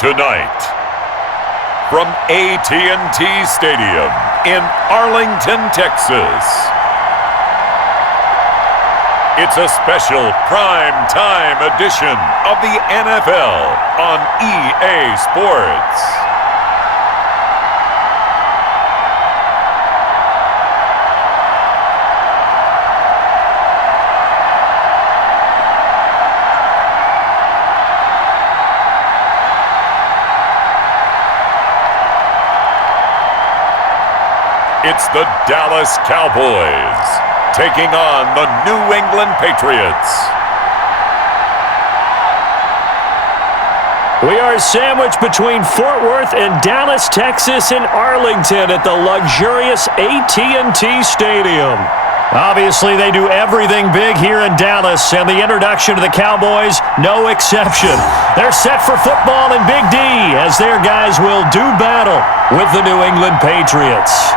Tonight, from AT&T Stadium in Arlington, Texas, it's a special prime-time edition of the NFL on EA Sports. It's the Dallas Cowboys taking on the New England Patriots. We are sandwiched between Fort Worth and Dallas, Texas, and Arlington at the luxurious AT&T Stadium. Obviously, they do everything big here in Dallas, and the introduction to the Cowboys, no exception. They're set for football in Big D as their guys will do battle with the New England Patriots.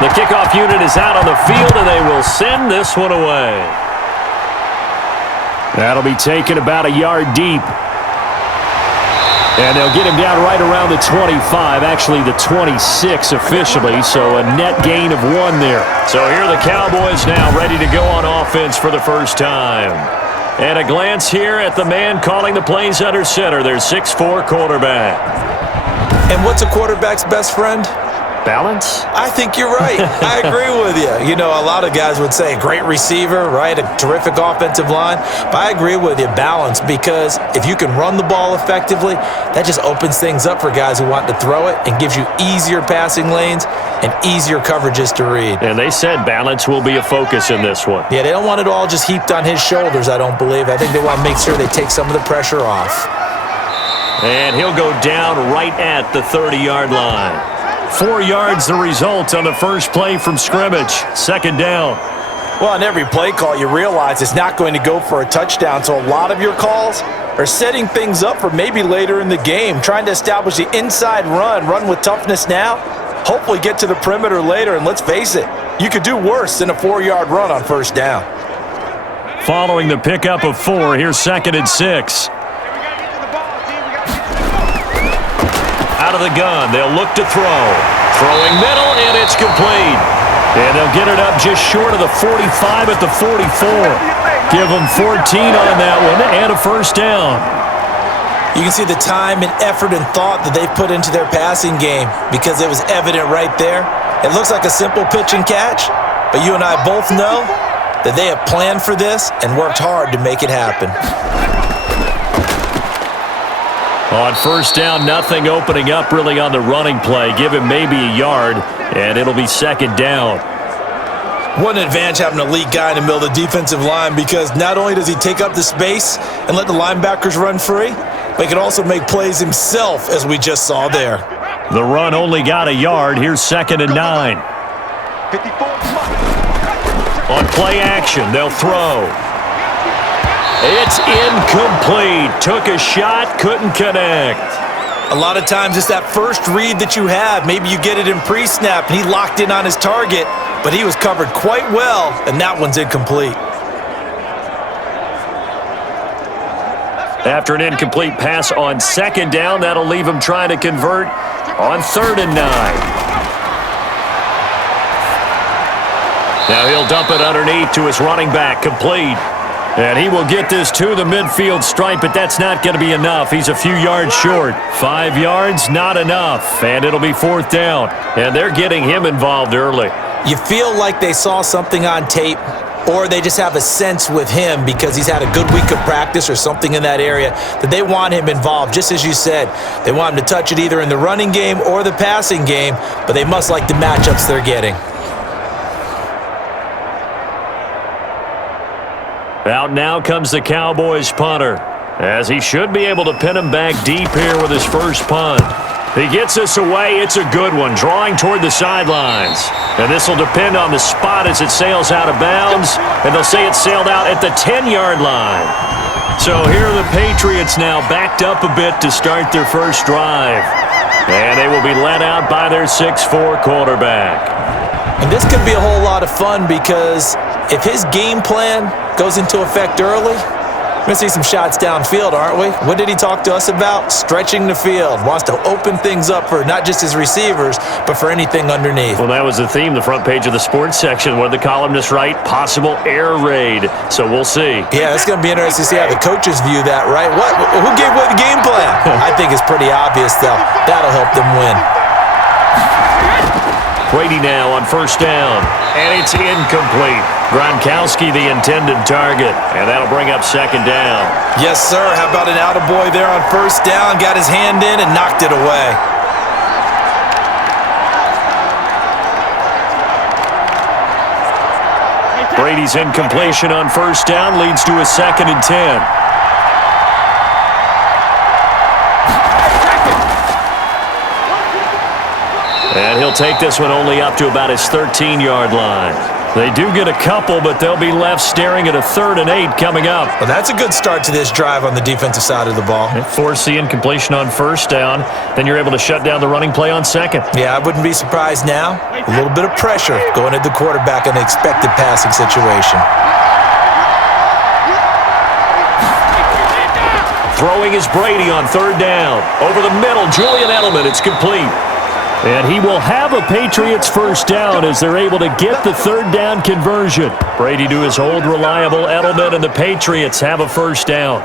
The kickoff unit is out on the field, and they will send this one away. That'll be taken about a yard deep. And they'll get him down right around the 25, actually the 26 officially, so a net gain of 1 there. So here are the Cowboys now ready to go on offense for the first time. And a glance here at the man calling the plays under center, their 6'4" quarterback. And what's a quarterback's best friend? Balance? I think you're right. I agree with you. You know, a lot of guys would say great receiver, right? A terrific offensive line. But I agree with you, balance, because if you can run the ball effectively, that just opens things up for guys who want to throw it and gives you easier passing lanes and easier coverages to read. And they said balance will be a focus in this one. Yeah, they don't want it all just heaped on his shoulders, I don't believe. I think they want to make sure they take some of the pressure off. And he'll go down right at the 30-yard line. 4 yards the result on the first play from scrimmage. Second down. Well, on every play call, you realize it's not going to go for a touchdown, so a lot of your calls are setting things up for maybe later in the game, trying to establish the inside run with toughness now, hopefully get to the perimeter later, and let's face it, you could do worse than a 4-yard run on first down. Following the pickup of 4, here's 2nd and 6. Out of the gun, they'll look to throw. Throwing middle, and it's complete. And they'll get it up just short of the 45 at the 44. Give them 14 on that one and a first down. You can see the time and effort and thought that they've put into their passing game because it was evident right there. It looks like a simple pitch and catch, but you and I both know that they have planned for this and worked hard to make it happen. On first down, nothing opening up really on the running play. Give him maybe a yard, and it'll be second down. What an advantage having an elite guy in the middle of the defensive line, because not only does he take up the space and let the linebackers run free, but he can also make plays himself, as we just saw there. The run only got a yard. Here's 2nd and 9. On play action, they'll throw. It's incomplete. Took a shot, couldn't connect. A lot of times it's that first read that you have. Maybe you get it in pre-snap and he locked in on his target, but he was covered quite well, and that one's incomplete. After an incomplete pass on 2nd down, that'll leave him trying to convert on 3rd and 9. Now he'll dump it underneath to his running back, complete. And he will get this to the midfield stripe, but that's not going to be enough. He's a few yards short. 5 yards, not enough. And it'll be 4th down. And they're getting him involved early. You feel like they saw something on tape, or they just have a sense with him because he's had a good week of practice or something in that area that they want him involved. Just as you said, they want him to touch it either in the running game or the passing game, but they must like the matchups they're getting. Out now comes the Cowboys punter, as he should be able to pin him back deep here with his first punt. He gets this away. It's a good one, drawing toward the sidelines. And this will depend on the spot as it sails out of bounds, and they'll say it sailed out at the 10-yard line. So here are the Patriots now backed up a bit to start their first drive. And they will be led out by their 6'4" quarterback. And this could be a whole lot of fun because if his game plan goes into effect early, we're going to see some shots downfield, aren't we? What did he talk to us about? Stretching the field. Wants to open things up for not just his receivers, but for anything underneath. Well, that was the theme, the front page of the sports section. What did the columnists write? Possible air raid. So we'll see. Yeah, it's going to be interesting to see how the coaches view that, right? Who gave away the game plan? I think it's pretty obvious, though. That'll help them win. Brady now on first down, and it's incomplete. Gronkowski the intended target, and that'll bring up second down. Yes, sir. How about an attaboy there on first down? Got his hand in and knocked it away. Brady's incompletion on first down leads to a 2nd and 10. And he'll take this one only up to about his 13-yard line. They do get a couple, but they'll be left staring at a 3rd and 8 coming up. Well, that's a good start to this drive on the defensive side of the ball. Force the incompletion on first down, then you're able to shut down the running play on second. Yeah, I wouldn't be surprised now. A little bit of pressure going at the quarterback in an expected passing situation. Throwing is Brady on 3rd down. Over the middle, Julian Edelman. It's complete. And he will have a Patriots first down as they're able to get the 3rd down conversion. Brady to his old reliable Edelman, and the Patriots have a first down.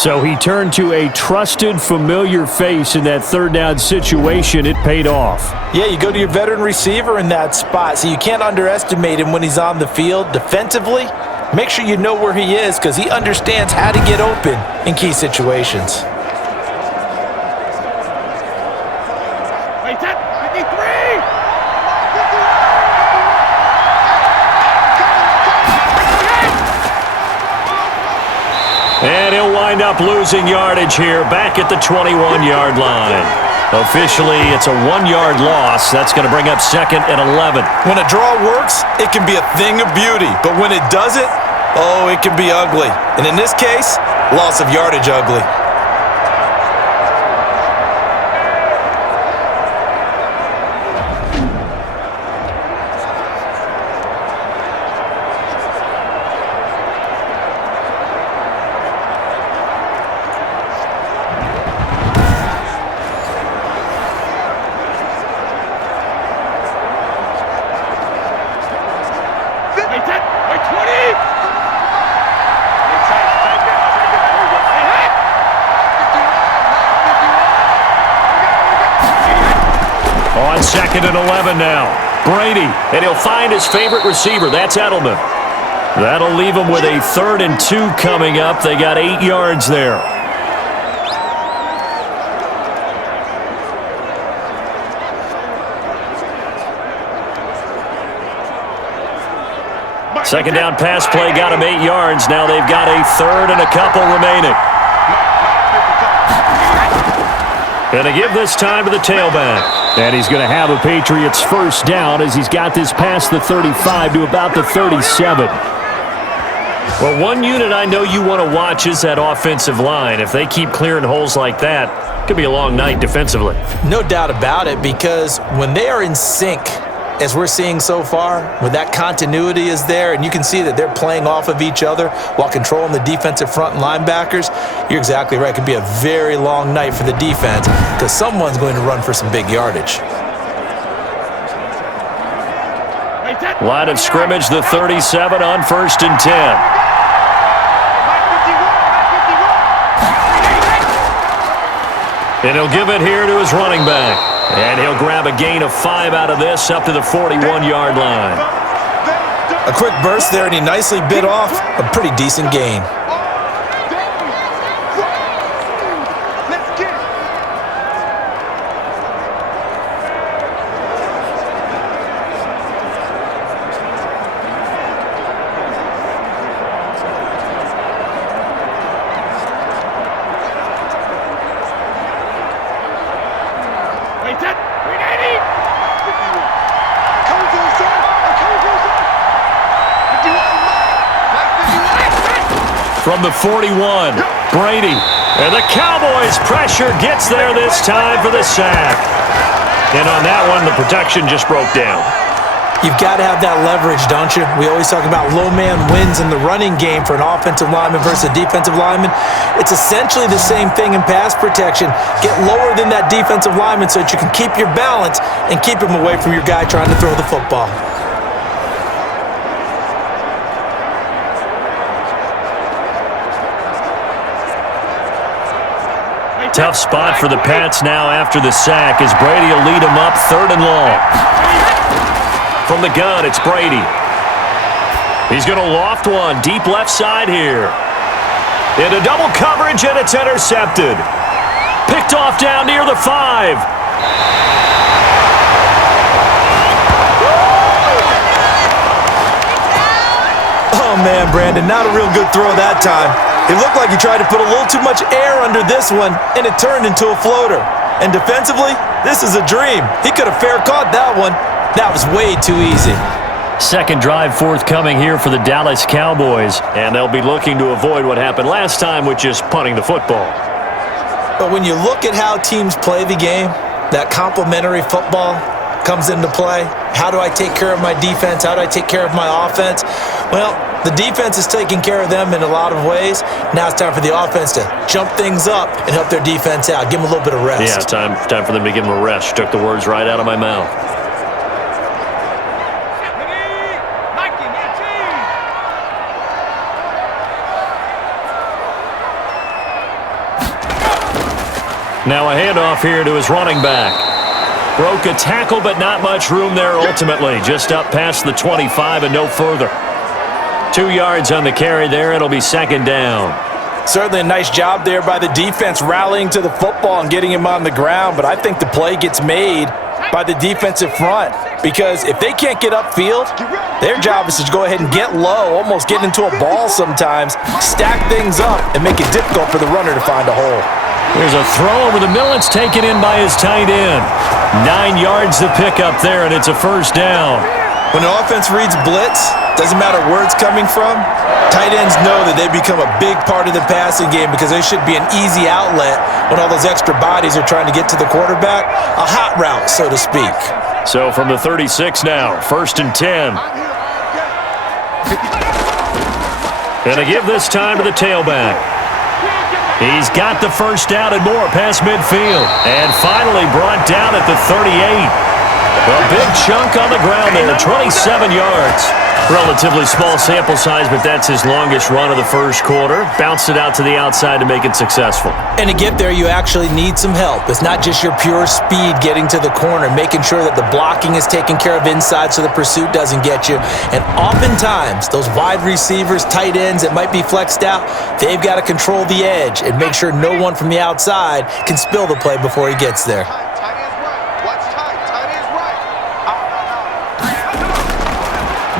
So he turned to a trusted, familiar face in that 3rd down situation. It paid off. Yeah, you go to your veteran receiver in that spot, so you can't underestimate him when he's on the field defensively. Make sure you know where he is because he understands how to get open in key situations. And he'll wind up losing yardage here back at the 21-yard line. Officially, it's a 1-yard loss. That's going to bring up 2nd and 11. When a draw works, it can be a thing of beauty. But when it doesn't, oh, it can be ugly. And in this case, loss of yardage ugly. On 2nd and 11 now. Brady, and he'll find his favorite receiver. That's Edelman. That'll leave him with a 3rd and 2 coming up. They got 8 yards there. Second down pass play got him 8 yards. Now they've got a 3rd and a couple remaining. And they give this time to the tailback. And he's going to have a Patriots first down as he's got this past the 35 to about the 37. Well, one unit I know you want to watch is that offensive line. If they keep clearing holes like that, it could be a long night defensively. No doubt about it, because when they are in sync, as we're seeing so far, when that continuity is there and you can see that they're playing off of each other while controlling the defensive front and linebackers, you're exactly right. It could be a very long night for the defense because someone's going to run for some big yardage. Line of scrimmage, the 37 on 1st and 10. And he'll give it here to his running back. And he'll grab a gain of 5 out of this up to the 41-yard line. A quick burst there, and he nicely bit off a pretty decent gain. From the 41, Brady. And the Cowboys' pressure gets there this time for the sack. And on that one, the protection just broke down. You've got to have that leverage, don't you? We always talk about low man wins in the running game for an offensive lineman versus a defensive lineman. It's essentially the same thing in pass protection. Get lower than that defensive lineman so that you can keep your balance and keep him away from your guy trying to throw the football. Tough spot for the Pats now after the sack as Brady will lead them up 3rd and long. From the gun, it's Brady. He's going to loft one deep left side here. Into double coverage, and it's intercepted. Picked off down near the 5. Oh, man, Brandon, not a real good throw that time. It looked like he tried to put a little too much air under this one, and it turned into a floater. And defensively, this is a dream. He could have fair caught that one. That was way too easy. Second drive forthcoming here for the Dallas Cowboys, and they'll be looking to avoid what happened last time, which is punting the football. But when you look at how teams play the game, that complementary football comes into play. How do I take care of my defense? How do I take care of my offense? Well, the defense is taking care of them in a lot of ways. Now it's time for the offense to jump things up and help their defense out. Give them a little bit of rest. Yeah, time for them to give them a rest. You took the words right out of my mouth. Now a handoff here to his running back. Broke a tackle, but not much room there ultimately. Just up past the 25 and no further. 2 yards on the carry there. It'll be 2nd down. Certainly a nice job there by the defense rallying to the football and getting him on the ground, but I think the play gets made by the defensive front because if they can't get upfield, their job is to go ahead and get low, almost get into a ball sometimes, stack things up, and make it difficult for the runner to find a hole. There's a throw over the middle. It's taken in by his tight end. 9 yards to pick up there, and it's a 1st down. When an offense reads blitz, doesn't matter where it's coming from, tight ends know that they become a big part of the passing game because they should be an easy outlet when all those extra bodies are trying to get to the quarterback. A hot route, so to speak. So from the 36 now, 1st and 10. And a give this time to the tailback. He's got the 1st down and more past midfield. And finally brought down at the 38. A big chunk on the ground there, 27 yards. Relatively small sample size, but that's his longest run of the 1st quarter. Bounced it out to the outside to make it successful. And to get there, you actually need some help. It's not just your pure speed getting to the corner, making sure that the blocking is taken care of inside so the pursuit doesn't get you. And oftentimes, those wide receivers, tight ends that might be flexed out, they've got to control the edge and make sure no one from the outside can spill the play before he gets there.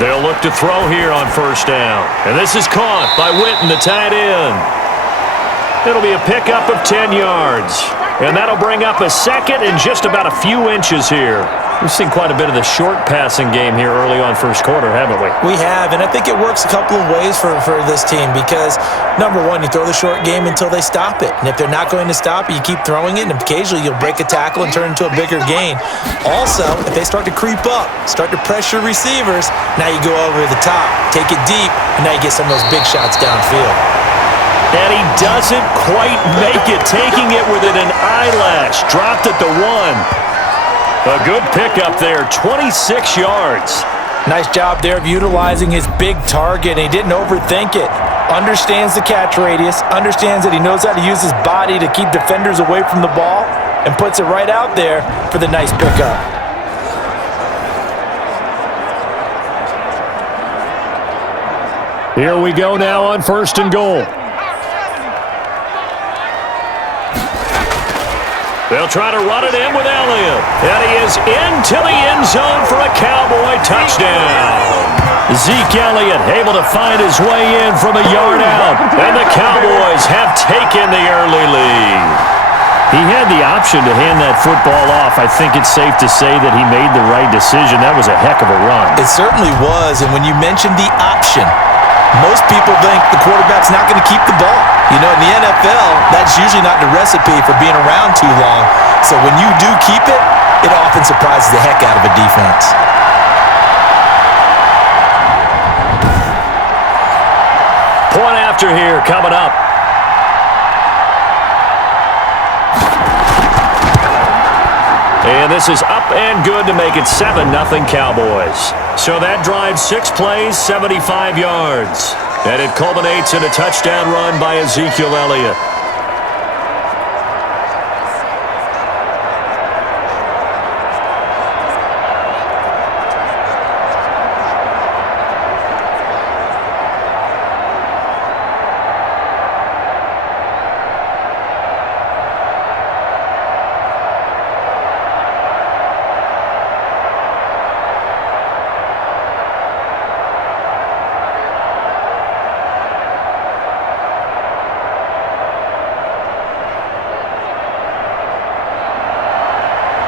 They'll look to throw here on 1st down. And this is caught by Witten, the tight end. It'll be a pickup of 10 yards. And that'll bring up a 2nd and just about a few inches here. We've seen quite a bit of the short passing game here early on 1st quarter, haven't we? We have, and I think it works a couple of ways for this team because, number one, you throw the short game until they stop it. And if they're not going to stop it, you keep throwing it, and occasionally you'll break a tackle and turn it into a bigger gain. Also, if they start to creep up, start to pressure receivers, now you go over the top, take it deep, and now you get some of those big shots downfield. And he doesn't quite make it, taking it within an eyelash. Dropped at the 1. A good pickup there, 26 yards. Nice job there of utilizing his big target, and he didn't overthink it. Understands the catch radius, understands that he knows how to use his body to keep defenders away from the ball, and puts it right out there for the nice pickup. Here we go now on 1st and goal. They'll try to run it in with Elliott. And he is into the end zone for a Cowboy touchdown. Zeke Elliott able to find his way in from a yard out. And the Cowboys have taken the early lead. He had the option to hand that football off. I think it's safe to say that he made the right decision. That was a heck of a run. It certainly was. And when you mentioned the option, most people think the quarterback's not going to keep the ball. You know, in the NFL, that's usually not the recipe for being around too long. So when you do keep it, it often surprises the heck out of a defense. Point after here coming up. And this is up and good to make it 7-0 Cowboys. So that drives 6 plays, 75 yards. And it culminates in a touchdown run by Ezekiel Elliott.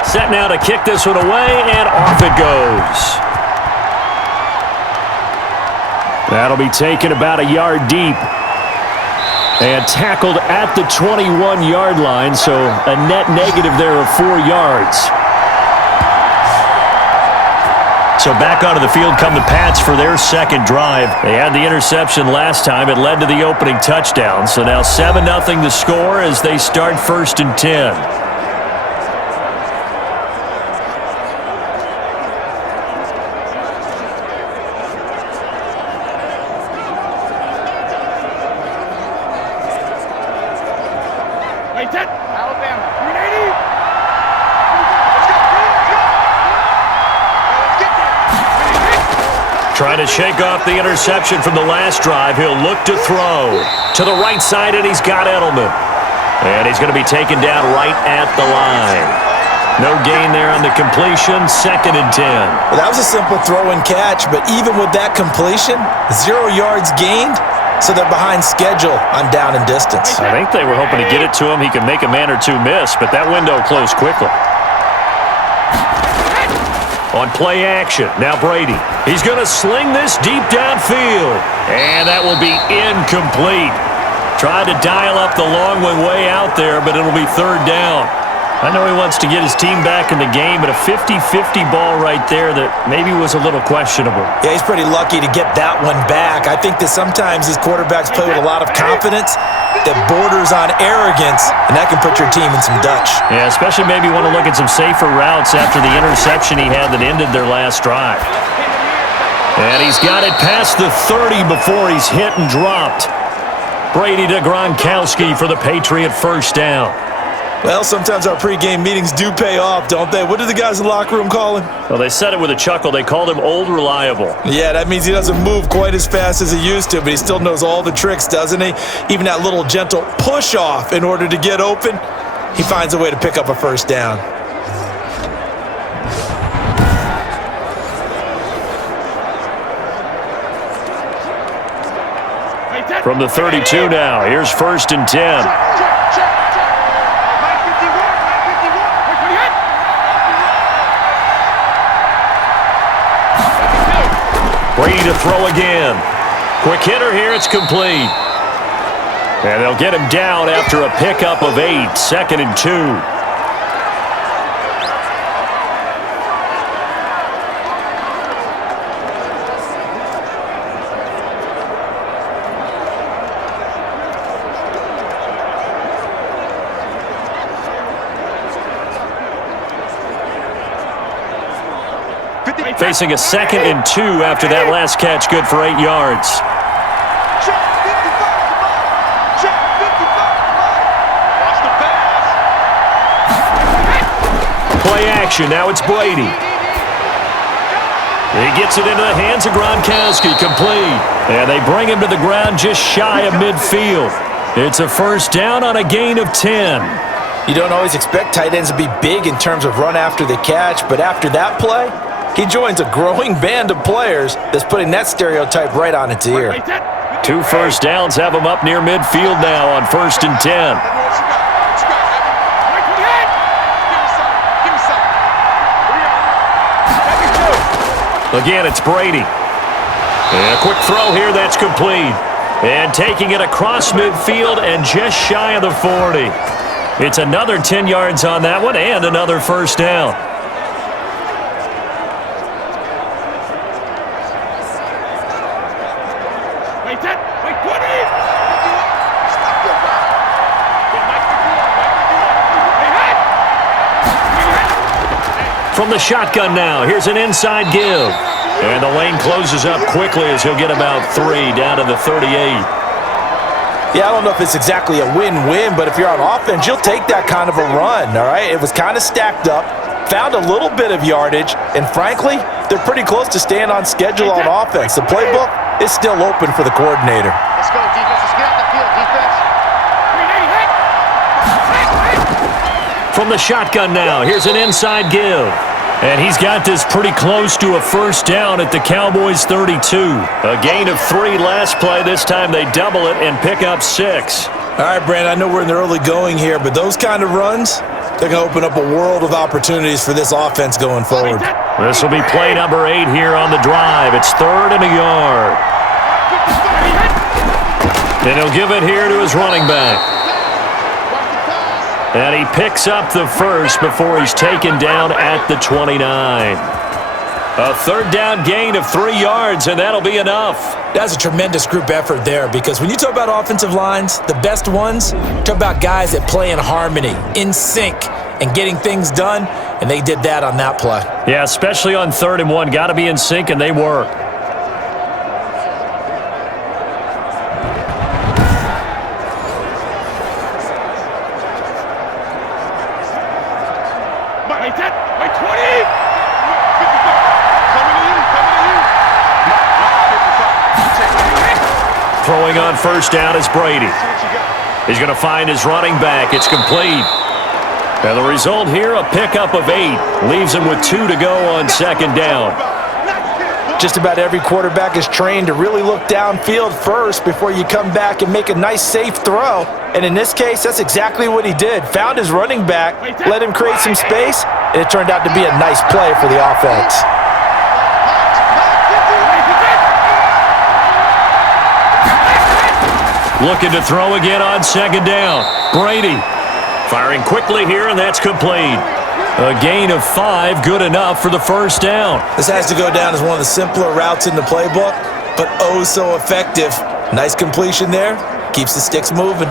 Set now to kick this one away, and off it goes. That'll be taken about a yard deep. And tackled at the 21-yard line, so a net negative there of 4 yards. So back onto the field come the Pats for their second drive. They had the interception last time. It led to the opening touchdown. So now 7-0 the score as they start 1st and 10. Trying to shake off the interception from the last drive. He'll look to throw. To the right side, and he's got Edelman. And he's going to be taken down right at the line. No gain there on the completion. 2nd and 10. Well, that was a simple throw and catch, but even with that completion, 0 yards gained, so they're behind schedule on down and distance. I think they were hoping to get it to him. He could make a man or two miss, but that window closed quickly. On play action, now Brady. He's going to sling this deep downfield. And that will be incomplete. Tried to dial up the long one way out there, but it'll be 3rd down. I know he wants to get his team back in the game, but a 50-50 ball right there that maybe was a little questionable. Yeah, he's pretty lucky to get that one back. I think that sometimes his quarterbacks play with a lot of confidence that borders on arrogance, and that can put your team in some Dutch. Yeah, especially maybe want to look at some safer routes after the interception he had that ended their last drive. And he's got it past the 30 before he's hit and dropped. Brady to Gronkowski for the Patriot 1st down. Well, sometimes our pregame meetings do pay off, don't they? What do the guys in the locker room call him? Well, they said it with a chuckle. They called him Old Reliable. Yeah, that means he doesn't move quite as fast as he used to, but he still knows all the tricks, doesn't he? Even that little gentle push-off in order to get open, he finds a way to pick up a 1st down. From the 32 now, here's 1st and 10. Brady to throw again. Quick hitter here, it's complete. And they'll get him down after a pickup of 8, 2nd and 2. Facing a 2nd and 2 after that last catch, good for 8 yards. Play action, now it's Brady. He gets it into the hands of Gronkowski, complete. And they bring him to the ground just shy of midfield. It's a 1st down on a gain of 10. You don't always expect tight ends to be big in terms of run after the catch, but after that play, he joins a growing band of players that's putting that stereotype right on its ear. 2 1st downs have him up near midfield now on 1st and 10. Again, it's Brady. And a quick throw here, that's complete. And taking it across midfield and just shy of the 40. It's another 10 yards on that one and another first down. From the shotgun now, here's an inside give. And the lane closes up quickly as he'll get about 3 down to the 38. Yeah, I don't know if it's exactly a win-win, but if you're on offense, you'll take that kind of a run, all right? It was kind of stacked up, found a little bit of yardage, and frankly, they're pretty close to staying on schedule on offense. The playbook is still open for the coordinator. Let's go, defense. Let's get out the field, defense. From the shotgun now, here's an inside give. And he's got this pretty close to a first down at the Cowboys' 32. A gain of 3 last play. This time they double it and pick up 6. All right, Brandon, I know we're in the early going here, but those kind of runs, they're going to open up a world of opportunities for this offense going forward. This will be play number 8 here on the drive. It's 3rd and a yard. And he'll give it here to his running back. And he picks up the first before he's taken down at the 29. A 3rd down gain of 3 yards, and that'll be enough. That's a tremendous group effort there, because when you talk about offensive lines, the best ones, talk about guys that play in harmony, in sync, and getting things done, and they did that on that play. Yeah, especially on 3rd and 1. Got to be in sync, and they were. Throwing on first down is Brady. He's going to find his running back. It's complete. And the result here, a pickup of 8. Leaves him with 2 to go on 2nd down. Just about every quarterback is trained to really look downfield first before you come back and make a nice, safe throw. And in this case, that's exactly what he did. Found his running back, let him create some space, and it turned out to be a nice play for the offense. Looking to throw again on 2nd down. Brady firing quickly here, and that's complete. A gain of 5, good enough for the first down. This has to go down as one of the simpler routes in the playbook, but oh so effective. Nice completion there. Keeps the sticks moving.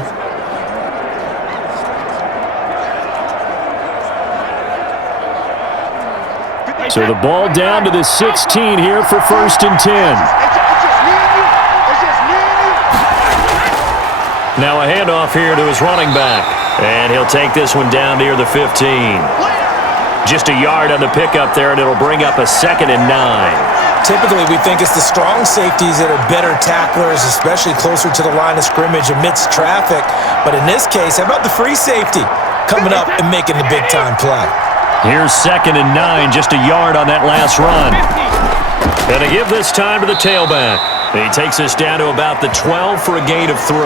So the ball down to the 16 here for 1st and 10. Now a handoff here to his running back. And he'll take this one down near the 15. Just a yard on the pickup there, and it'll bring up a 2nd and 9. Typically, we think it's the strong safeties that are better tacklers, especially closer to the line of scrimmage amidst traffic. But in this case, how about the free safety coming up and making the big-time play? Here's 2nd and 9, just a yard on that last run. And to give this time to the tailback. He takes us down to about the 12 for a gain of 3.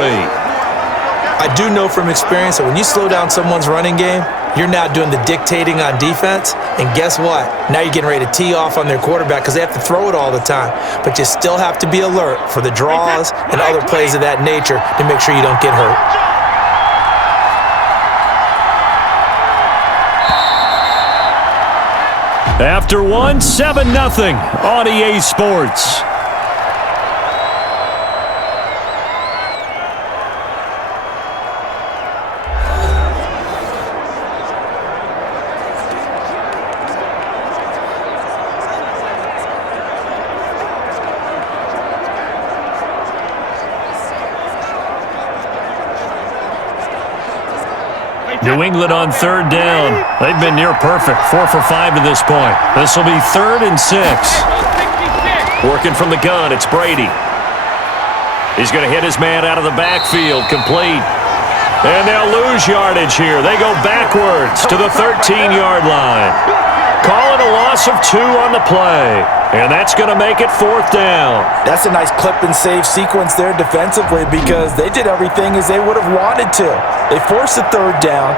I do know from experience that when you slow down someone's running game, you're now doing the dictating on defense. And guess what? Now you're getting ready to tee off on their quarterback because they have to throw it all the time. But you still have to be alert for the draws and other plays of that nature to make sure you don't get hurt. After 1, 7-0 on EA Sports. New England on 3rd down. They've been near perfect, 4 for 5 to this point. This will be 3rd and 6. Working from the gun, it's Brady. He's going to hit his man out of the backfield, complete. And they'll lose yardage here. They go backwards to the 13-yard line. Calling a loss of 2 on the play. And that's going to make it 4th down. That's a nice clip and save sequence there defensively because they did everything as they would have wanted to. They forced the 3rd down,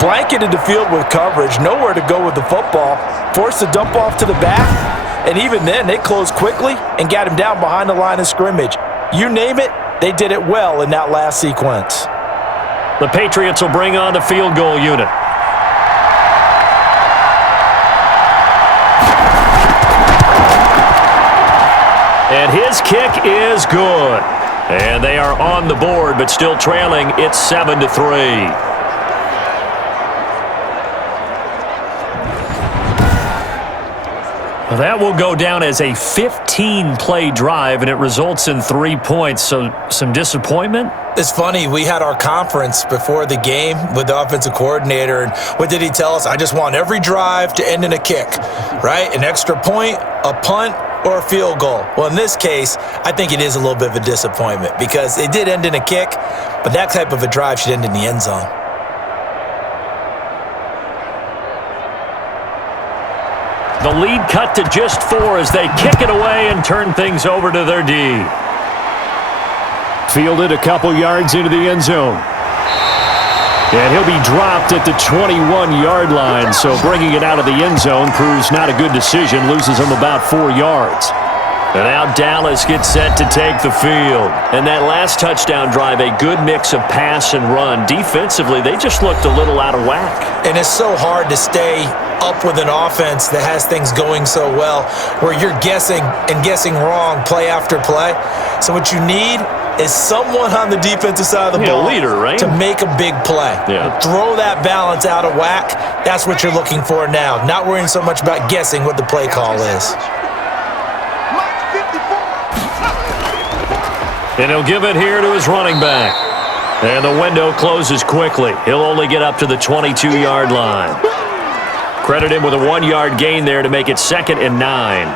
blanketed the field with coverage, nowhere to go with the football, forced the dump off to the back, And even then, they closed quickly and got him down behind the line of scrimmage. You name it, they did it well in that last sequence. The Patriots will bring on the field goal unit. And his kick is good. And they are on the board, but still trailing. It's 7-3. Well, that will go down as a 15-play drive, and it results in 3 points. So some disappointment? It's funny, we had our conference before the game with the offensive coordinator, and what did he tell us? I just want every drive to end in a kick, right? An extra point, a punt, or a field goal. Well, in this case, I think it is a little bit of a disappointment because it did end in a kick, but that type of a drive should end in the end zone. The lead cut to just 4 as they kick it away and turn things over to their D. Fielded a couple yards into the end zone. And he'll be dropped at the 21-yard line, so bringing it out of the end zone proves not a good decision, loses him about 4 yards. And now Dallas gets set to take the field. And that last touchdown drive, a good mix of pass and run. Defensively, they just looked a little out of whack. And it's so hard to stay up with an offense that has things going so well, where you're guessing and guessing wrong play after play. So what you need is someone on the defensive side of the ball leader, right? to make a big play. Yeah. Throw that balance out of whack. That's what you're looking for now. Not worrying so much about guessing what the play call is. And he'll give it here to his running back. And the window closes quickly. He'll only get up to the 22-yard line. Credit him with a 1-yard gain there to make it 2nd and 9.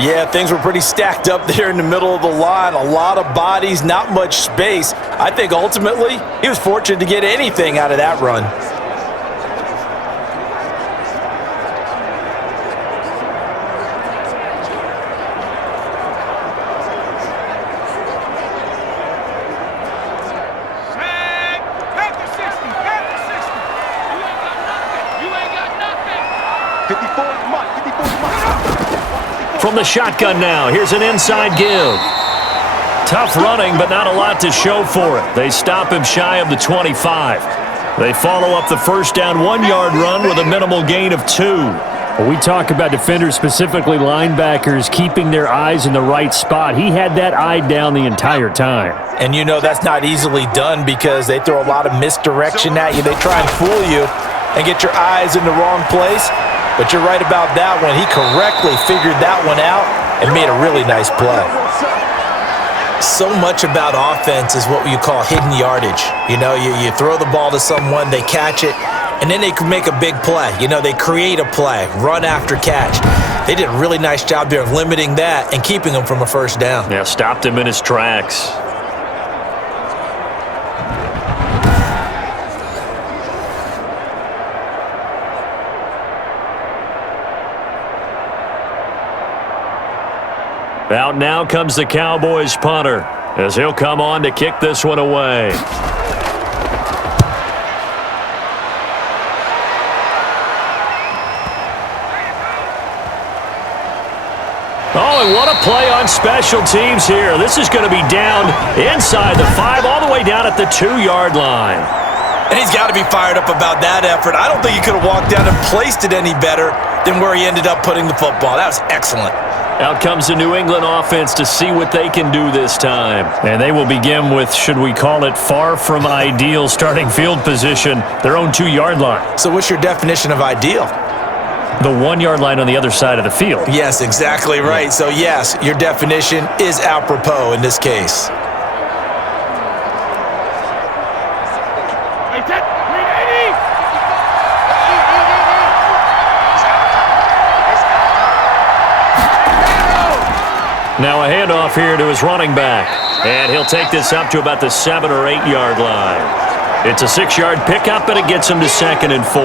Yeah, things were pretty stacked up there in the middle of the line. A lot of bodies, not much space. I think ultimately he was fortunate to get anything out of that run. From the shotgun now, here's an inside give. Tough running, but not a lot to show for it. They stop him shy of the 25. They follow up the first down 1-yard run with a minimal gain of 2. Well, we talk about defenders, specifically linebackers, keeping their eyes in the right spot. He had that eye down the entire time. And you know that's not easily done because they throw a lot of misdirection at you. They try and fool you and get your eyes in the wrong place. But you're right about that one. He correctly figured that one out and made a really nice play. So much about offense is what you call hidden yardage. You know, you throw the ball to someone, they catch it, and then they can make a big play. You know, they create a play, run after catch. They did a really nice job there of limiting that and keeping him from a first down. Yeah, stopped him in his tracks. Out now comes the Cowboys punter as he'll come on to kick this one away. Oh, and what a play on special teams here. This is going to be down inside the 5, all the way down at the 2-yard line. And he's got to be fired up about that effort. I don't think he could have walked down and placed it any better than where he ended up putting the football. That was excellent. Out comes the New England offense to see what they can do this time. And they will begin with, should we call it, far from ideal starting field position, their own 2-yard line. So what's your definition of ideal? The 1-yard line on the other side of the field. Yes, exactly right. So yes, your definition is apropos in this case. Now a handoff here to his running back. And he'll take this up to about the 7 or 8-yard line. It's a 6-yard pickup, and it gets him to 2nd and 4.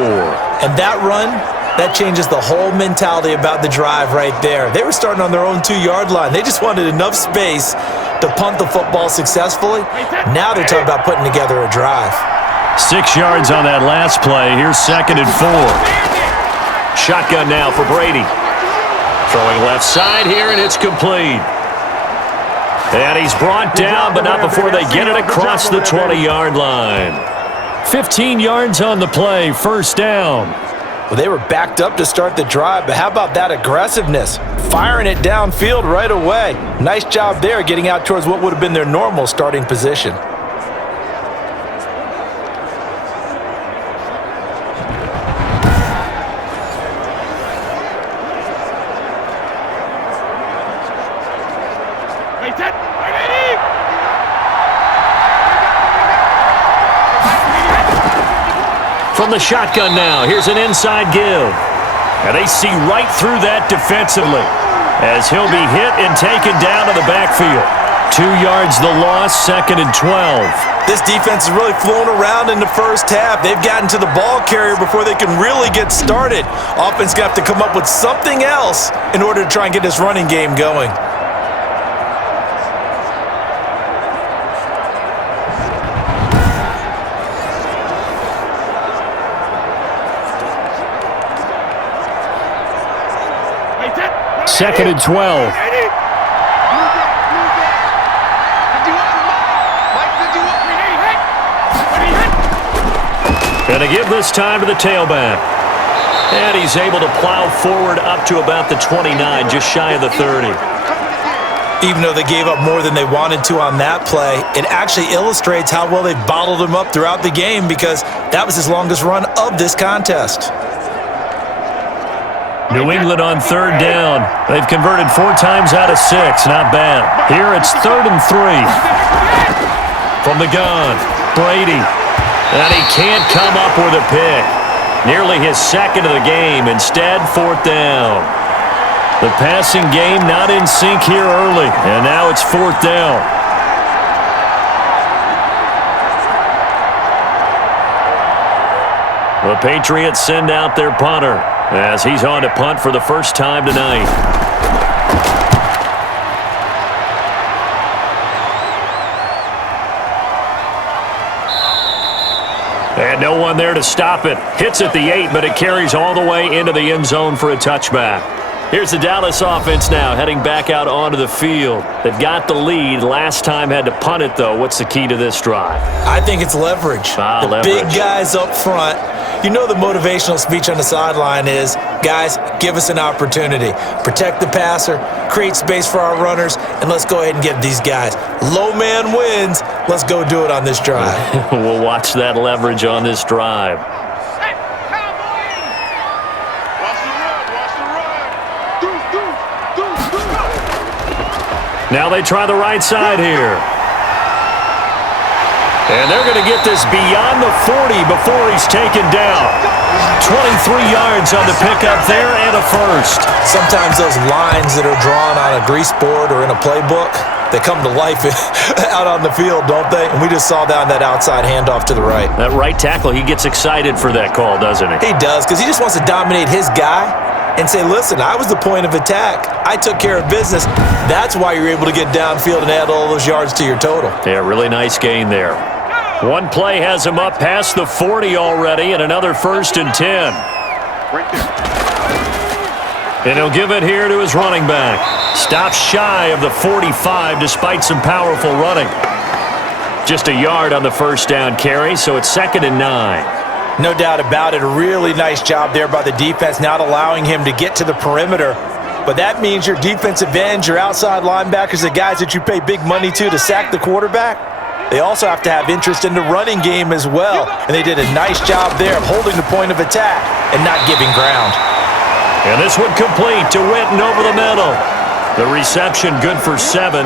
And that run, that changes the whole mentality about the drive right there. They were starting on their own 2-yard line. They just wanted enough space to punt the football successfully. Now they're talking about putting together a drive. 6 yards on that last play. Here's 2nd and 4. Shotgun now for Brady. Throwing left side here, and it's complete. And he's brought down, but not before they get it across the 20-yard line. 15 yards on the play, first down. Well, they were backed up to start the drive, but how about that aggressiveness? Firing it downfield right away. Nice job there getting out towards what would have been their normal starting position. From the shotgun now, here's an inside give. And they see right through that defensively as he'll be hit and taken down to the backfield. 2 yards the loss, 2nd and 12. This defense is really flown around in the first half. They've gotten to the ball carrier before they can really get started. Offense got to come up with something else in order to try and get this running game going. Second and 12. Going to give this time to the tailback. And he's able to plow forward up to about the 29, just shy of the 30. Even though they gave up more than they wanted to on that play, it actually illustrates how well they bottled him up throughout the game because that was his longest run of this contest. New England on third down. They've converted 4 times out of 6. Not bad. Here it's 3rd and 3. From the gun, Brady. And he can't come up with a pick. Nearly his 2nd of the game. Instead, 4th down. The passing game not in sync here early. And now it's 4th down. The Patriots send out their punter as he's on to punt for the first time tonight. And no one there to stop it. Hits at the 8, but it carries all the way into the end zone for a touchback. Here's the Dallas offense now heading back out onto the field. They've got the lead. Last time had to punt it, though. What's the key to this drive? I think it's leverage. Leverage. Big guys up front. You know the motivational speech on the sideline is, guys, give us an opportunity. Protect the passer, create space for our runners, and let's go ahead and get these guys. Low man wins. Let's go do it on this drive. We'll watch that leverage on this drive. Now they try the right side here. And they're going to get this beyond the 40 before he's taken down. 23 yards on the pickup there and a first. Sometimes those lines that are drawn on a grease board or in a playbook, they come to life out on the field, don't they? And we just saw down that outside handoff to the right. That right tackle, he gets excited for that call, doesn't he? He does, because he just wants to dominate his guy and say, listen, I was the point of attack. I took care of business. That's why you're able to get downfield and add all those yards to your total. Yeah, really nice gain there. One play has him up past the 40 already, and another 1st and 10. And he'll give it here to his running back. Stops shy of the 45 despite some powerful running. Just a yard on the first down carry, so it's 2nd and 9. No doubt about it. A really nice job there by the defense, not allowing him to get to the perimeter. But that means your defensive ends, your outside linebackers, the guys that you pay big money to sack the quarterback, they also have to have interest in the running game as well. And they did a nice job there of holding the point of attack and not giving ground. And this one complete to Witten over the middle. The reception good for 7.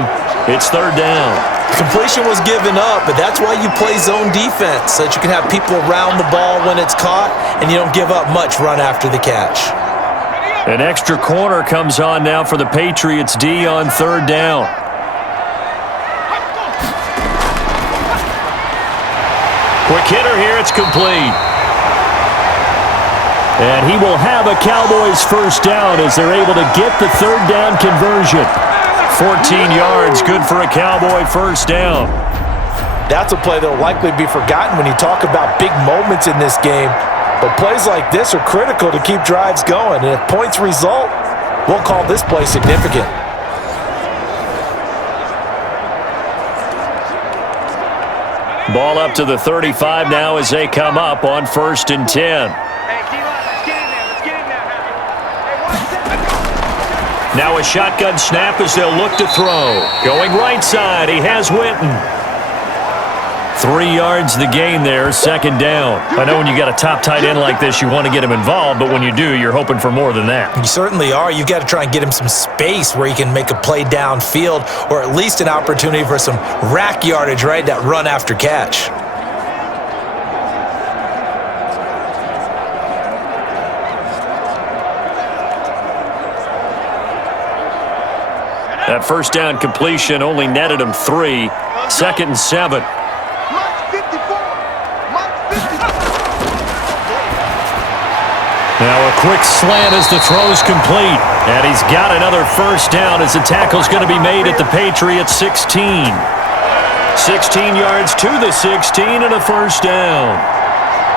It's 3rd down. Completion was given up, but that's why you play zone defense, so that you can have people around the ball when it's caught and you don't give up much run after the catch. An extra corner comes on now for the Patriots D on 3rd down. Quick hitter here, it's complete. And he will have a Cowboys first down as they're able to get the 3rd down conversion. 14 yards, good for a Cowboy first down. That's a play that will likely be forgotten when you talk about big moments in this game. But plays like this are critical to keep drives going. And if points result, we'll call this play significant. Ball up to the 35 now as they come up on 1st and 10. Now a shotgun snap as they'll look to throw. Going right side, he has Winton. 3 yards the gain there, 2nd down. I know when you got a top tight end like this, you want to get him involved, but when you do, you're hoping for more than that. You certainly are. You've got to try and get him some space where he can make a play downfield, or at least an opportunity for some rack yardage, right? That run after catch. That 1st down completion only netted him 3. 2nd and 7. Now a quick slant as the throw's complete. And he's got another 1st down as the tackle's going to be made at the Patriots 16. 16 yards to the 16 and a 1st down.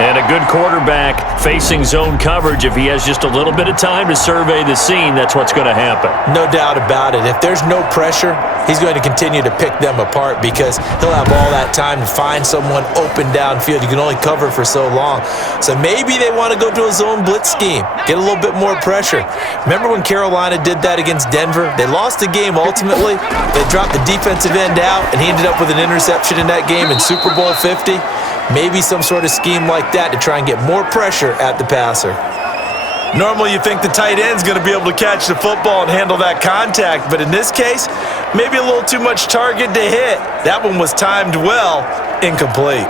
And a good quarterback facing zone coverage. If he has just a little bit of time to survey the scene, that's what's going to happen. No doubt about it. If there's no pressure, he's going to continue to pick them apart because he'll have all that time to find someone open downfield. You can only cover for so long. So maybe they want to go to a zone blitz scheme, get a little bit more pressure. Remember when Carolina did that against Denver? They lost the game ultimately. They dropped the defensive end out, and he ended up with an interception in that game in Super Bowl 50. Maybe some sort of scheme like that to try and get more pressure at the passer. Normally you think the tight end's going to be able to catch the football and handle that contact, but in this case, maybe a little too much target to hit. That one was timed well, incomplete.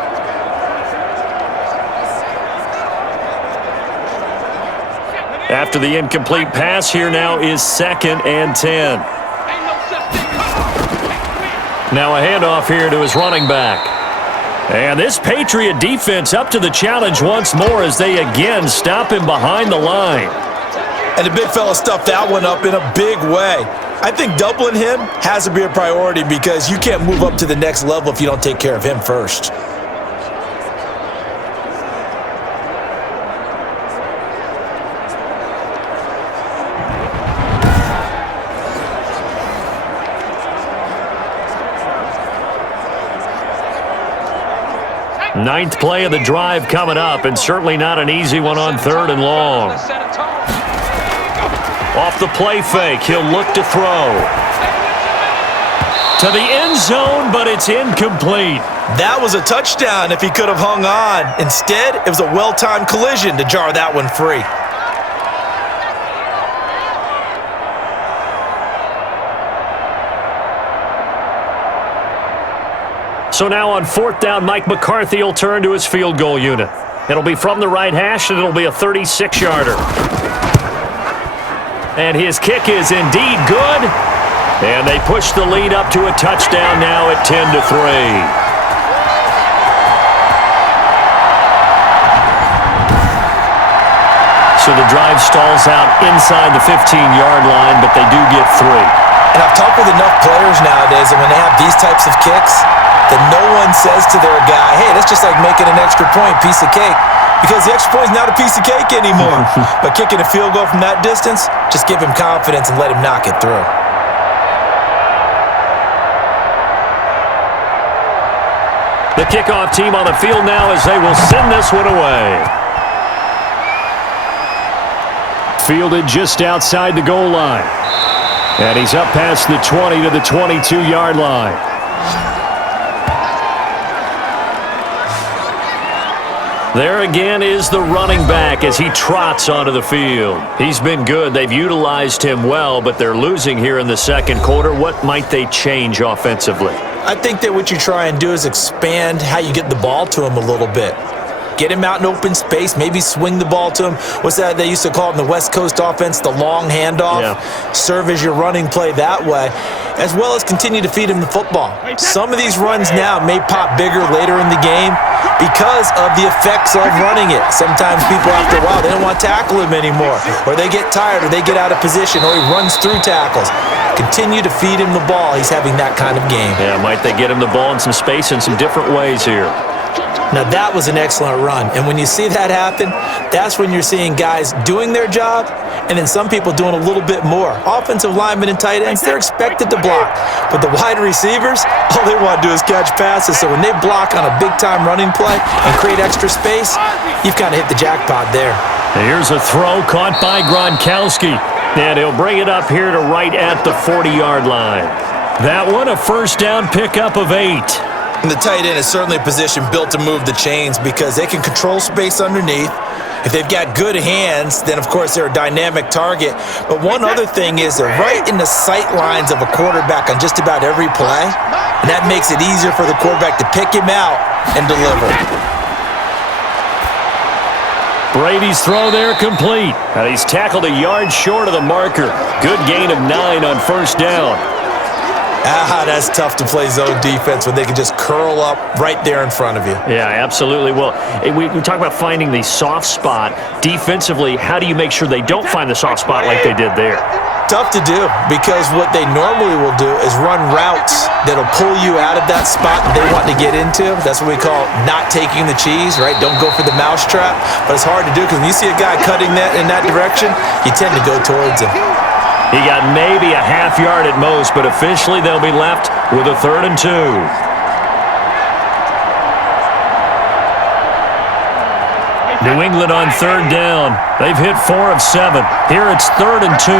After the incomplete pass, here now is 2nd and 10. Now a handoff here to his running back. And this Patriot defense up to the challenge once more as they again stop him behind the line. And the big fella stuffed that one up in a big way. I think doubling him has to be a priority because you can't move up to the next level if you don't take care of him first. Ninth play of the drive coming up, and certainly not an easy one on 3rd and long. Off the play fake, he'll look to throw. To the end zone, but it's incomplete. That was a touchdown if he could have hung on. Instead, it was a well-timed collision to jar that one free. So now on 4th down, Mike McCarthy will turn to his field goal unit. It'll be from the right hash, and it'll be a 36-yarder. And his kick is indeed good. And they push the lead up to a touchdown now at 10-3. So the drive stalls out inside the 15-yard line, but they do get 3. And I've talked with enough players nowadays, and when they have these types of kicks, that no one says to their guy, hey, that's just like making an extra point, piece of cake. Because the extra point is not a piece of cake anymore. But kicking a field goal from that distance, just give him confidence and let him knock it through. The kickoff team on the field now as they will send this one away. Fielded just outside the goal line. And he's up past the 20 to the 22-yard line. There again is the running back as he trots onto the field. He's been good. They've utilized him well, but they're losing here in the 2nd quarter. What might they change offensively? I think that what you try and do is expand how you get the ball to him a little bit. Get him out in open space, maybe swing the ball to him. What's that they used to call it in the West Coast offense, the long handoff? Yeah. Serve as your running play that way, as well as continue to feed him the football. Some of these runs now may pop bigger later in the game because of the effects of running it. Sometimes people, after a while, they don't want to tackle him anymore, or they get tired, or they get out of position, or he runs through tackles. Continue to feed him the ball. He's having that kind of game. Yeah, might they get him the ball in some space in some different ways here. Now, that was an excellent run. And when you see that happen, that's when you're seeing guys doing their job and then some people doing a little bit more. Offensive linemen and tight ends, they're expected to block. But the wide receivers, all they want to do is catch passes. So when they block on a big-time running play and create extra space, you've kind of hit the jackpot there. Here's a throw caught by Gronkowski. And he'll bring it up here to right at the 40-yard line. That one, a first down pickup of 8. And the tight end is certainly a position built to move the chains because they can control space underneath. If they've got good hands, then of course they're a dynamic target. But one other thing is they're right in the sight lines of a quarterback on just about every play. And that makes it easier for the quarterback to pick him out and deliver. Brady's throw there complete. And he's tackled a yard short of the marker. Good gain of 9 on first down. That's tough to play zone defense when they can just curl up right there in front of you. Yeah, absolutely. Well, we talk about finding the soft spot. Defensively, how do you make sure they don't find the soft spot like they did there? Tough to do because what they normally will do is run routes that'll pull you out of that spot that they want to get into. That's what we call not taking the cheese, right? Don't go for the mousetrap. But it's hard to do because when you see a guy cutting that in that direction, you tend to go towards him. He got maybe a half yard at most, but officially they'll be left with a 3rd and 2. New England on 3rd down. They've hit 4 of 7. Here it's 3rd and 2.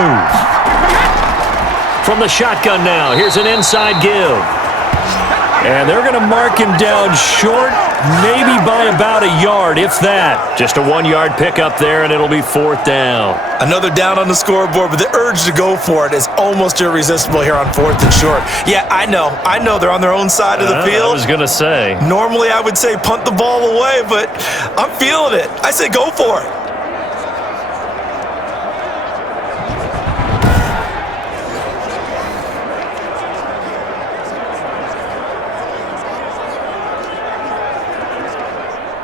From the shotgun now, here's an inside give. And they're going to mark him down short, maybe by about a yard, if that. Just a 1-yard pickup there, and it'll be 4th down. Another down on the scoreboard, but the urge to go for it is almost irresistible here on 4th and short. Yeah, I know they're on their own side of the field. I was going to say. Normally I would say punt the ball away, but I'm feeling it. I say go for it.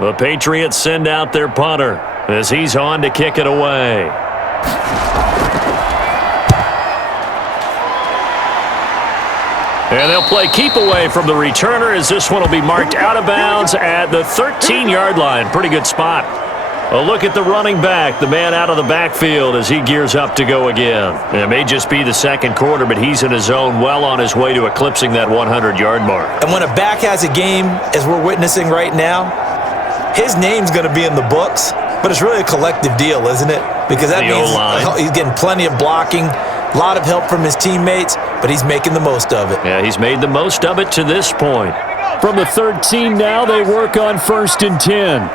The Patriots send out their punter as he's on to kick it away. And they'll play keep away from the returner as this one will be marked out of bounds at the 13-yard line. Pretty good spot. A look at the running back, the man out of the backfield as he gears up to go again. It may just be the second quarter, but he's in his zone, well on his way to eclipsing that 100-yard mark. And when a back has a game, as we're witnessing right now, his name's going to be in the books, but it's really a collective deal, isn't it? Because that means he's getting plenty of blocking, a lot of help from his teammates, but he's making the most of it. Yeah, he's made the most of it to this point. From the 13 now, they work on 1st and 10.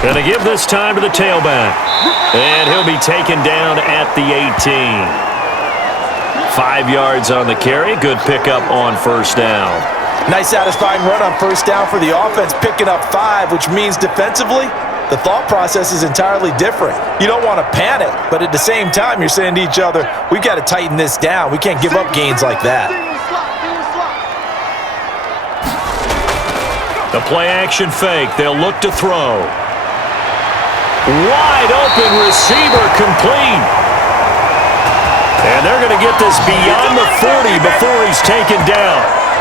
Going to give this time to the tailback. And he'll be taken down at the 18. 5 yards on the carry. Good pickup on first down. Nice satisfying run on first down for the offense, picking up 5, which means defensively, the thought process is entirely different. You don't want to panic, but at the same time, you're saying to each other, we've got to tighten this down. We can't give up gains like that. The play-action fake. They'll look to throw. Wide open receiver complete. And they're going to get this beyond the 40 before he's taken down.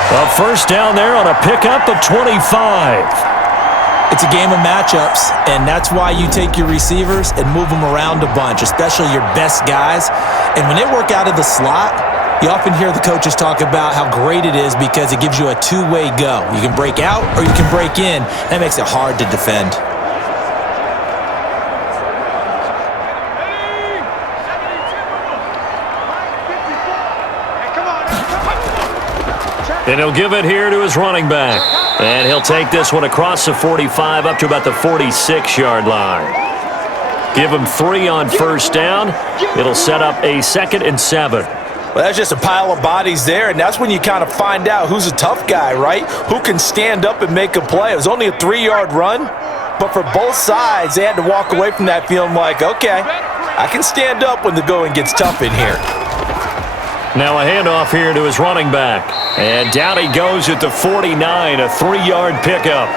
A first down there on a pickup of 25. It's a game of matchups, and that's why you take your receivers and move them around a bunch, especially your best guys. And when they work out of the slot, you often hear the coaches talk about how great it is because it gives you a two-way go. You can break out or you can break in. That makes it hard to defend. And he'll give it here to his running back. And he'll take this one across the 45 up to about the 46-yard line. Give him 3 on first down. It'll set up a 2nd and 7. Well, that's just a pile of bodies there, and that's when you kind of find out who's a tough guy, right? Who can stand up and make a play. It was only a 3-yard run, but for both sides, they had to walk away from that feeling like, okay, I can stand up when the going gets tough in here. Now a handoff here to his running back. And down he goes at the 49, a 3-yard pickup.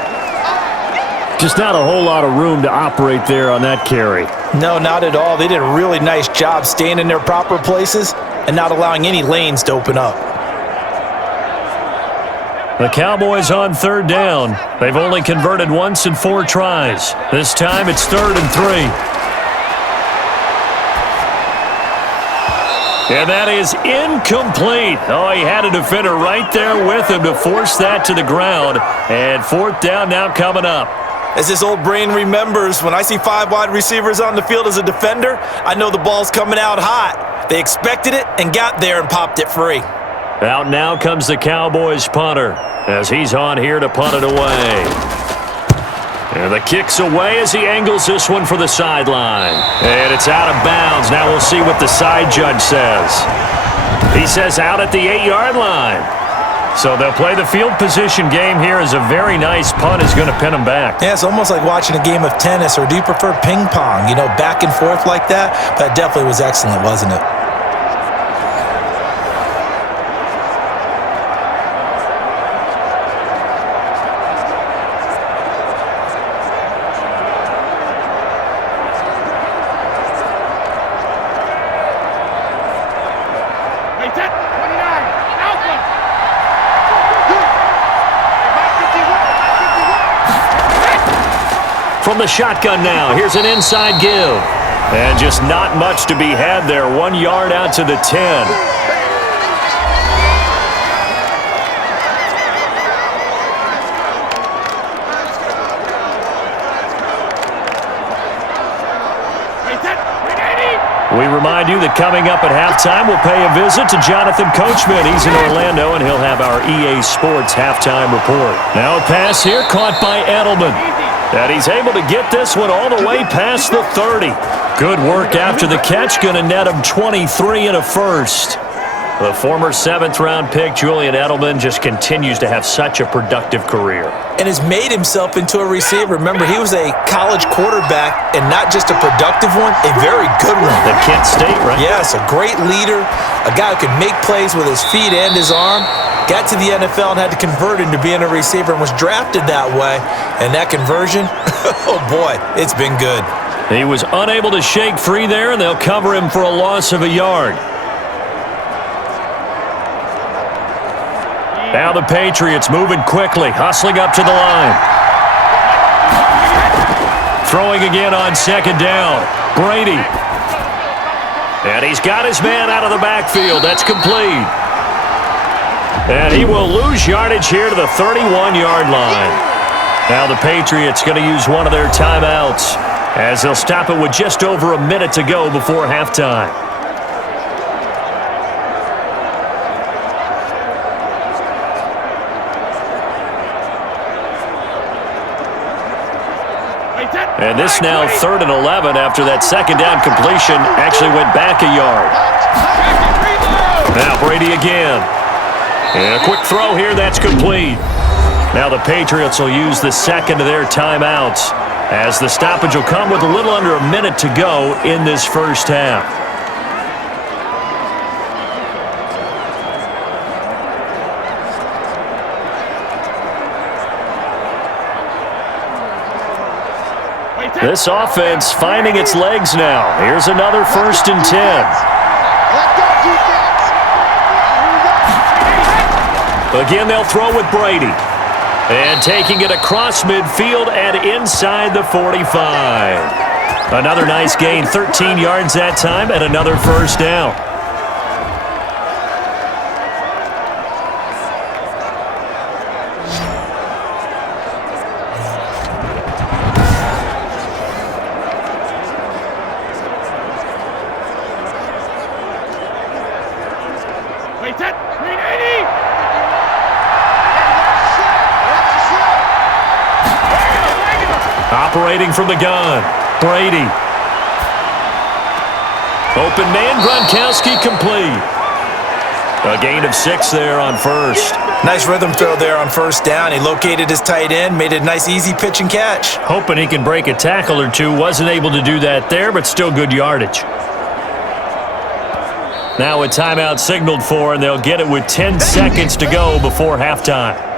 Just not a whole lot of room to operate there on that carry. No, not at all. They did a really nice job staying in their proper places and not allowing any lanes to open up. The Cowboys on third down. They've only converted once in 4 tries. This time it's 3rd and 3. And that is incomplete. Oh, he had a defender right there with him to force that to the ground. And 4th down now coming up. As this old brain remembers, when I see 5 wide receivers on the field as a defender, I know the ball's coming out hot. They expected it and got there and popped it free. Out now comes the Cowboys punter as he's on here to punt it away. And the kick's away as he angles this one for the sideline. And it's out of bounds. Now we'll see what the side judge says. He says out at the 8-yard line. So they'll play the field position game here as a very nice punt is going to pin them back. Yeah, it's almost like watching a game of tennis, or do you prefer ping pong? You know, back and forth like that? That definitely was excellent, wasn't it? From the shotgun now, here's an inside give. And just not much to be had there. 1 yard out to the 10. We remind you that coming up at halftime, we'll pay a visit to Jonathan Coachman. He's in Orlando, and he'll have our EA Sports halftime report. Now a pass here, caught by Edelman. And he's able to get this one all the way past the 30. Good work after the catch, going to net him 23 and a first. The former 7th-round pick, Julian Edelman, just continues to have such a productive career. And has made himself into a receiver. Remember, he was a college quarterback, and not just a productive one, a very good one. At Kent State, right? Yes, a great leader, a guy who could make plays with his feet and his arm. Got to the NFL and had to convert into being a receiver and was drafted that way. And that conversion, oh boy, it's been good. He was unable to shake free there, and they'll cover him for a loss of a yard. Now the Patriots moving quickly, hustling up to the line. Throwing again on 2nd down. Brady. And he's got his man out of the backfield. That's complete. And he will lose yardage here to the 31-yard line. Now the Patriots going to use one of their timeouts as they'll stop it with just over a minute to go before halftime. And this now 3rd and 11 after that 2nd down completion actually went back a yard. Now Brady again. And a quick throw here, that's complete. Now the Patriots will use the 2nd of their timeouts as the stoppage will come with a little under a minute to go in this first half. This offense finding its legs now. Here's another 1st and 10. Again, they'll throw with Brady. And taking it across midfield and inside the 45. Another nice gain, 13 yards that time, and another 1st down. Operating from the gun, Brady. Open man, Gronkowski complete. A gain of 6 there on 1st. Nice rhythm throw there on 1st down. He located his tight end, made a nice easy pitch and catch. Hoping he can break a tackle or two. Wasn't able to do that there, but still good yardage. Now a timeout signaled for, and they'll get it with 10 seconds to go before halftime.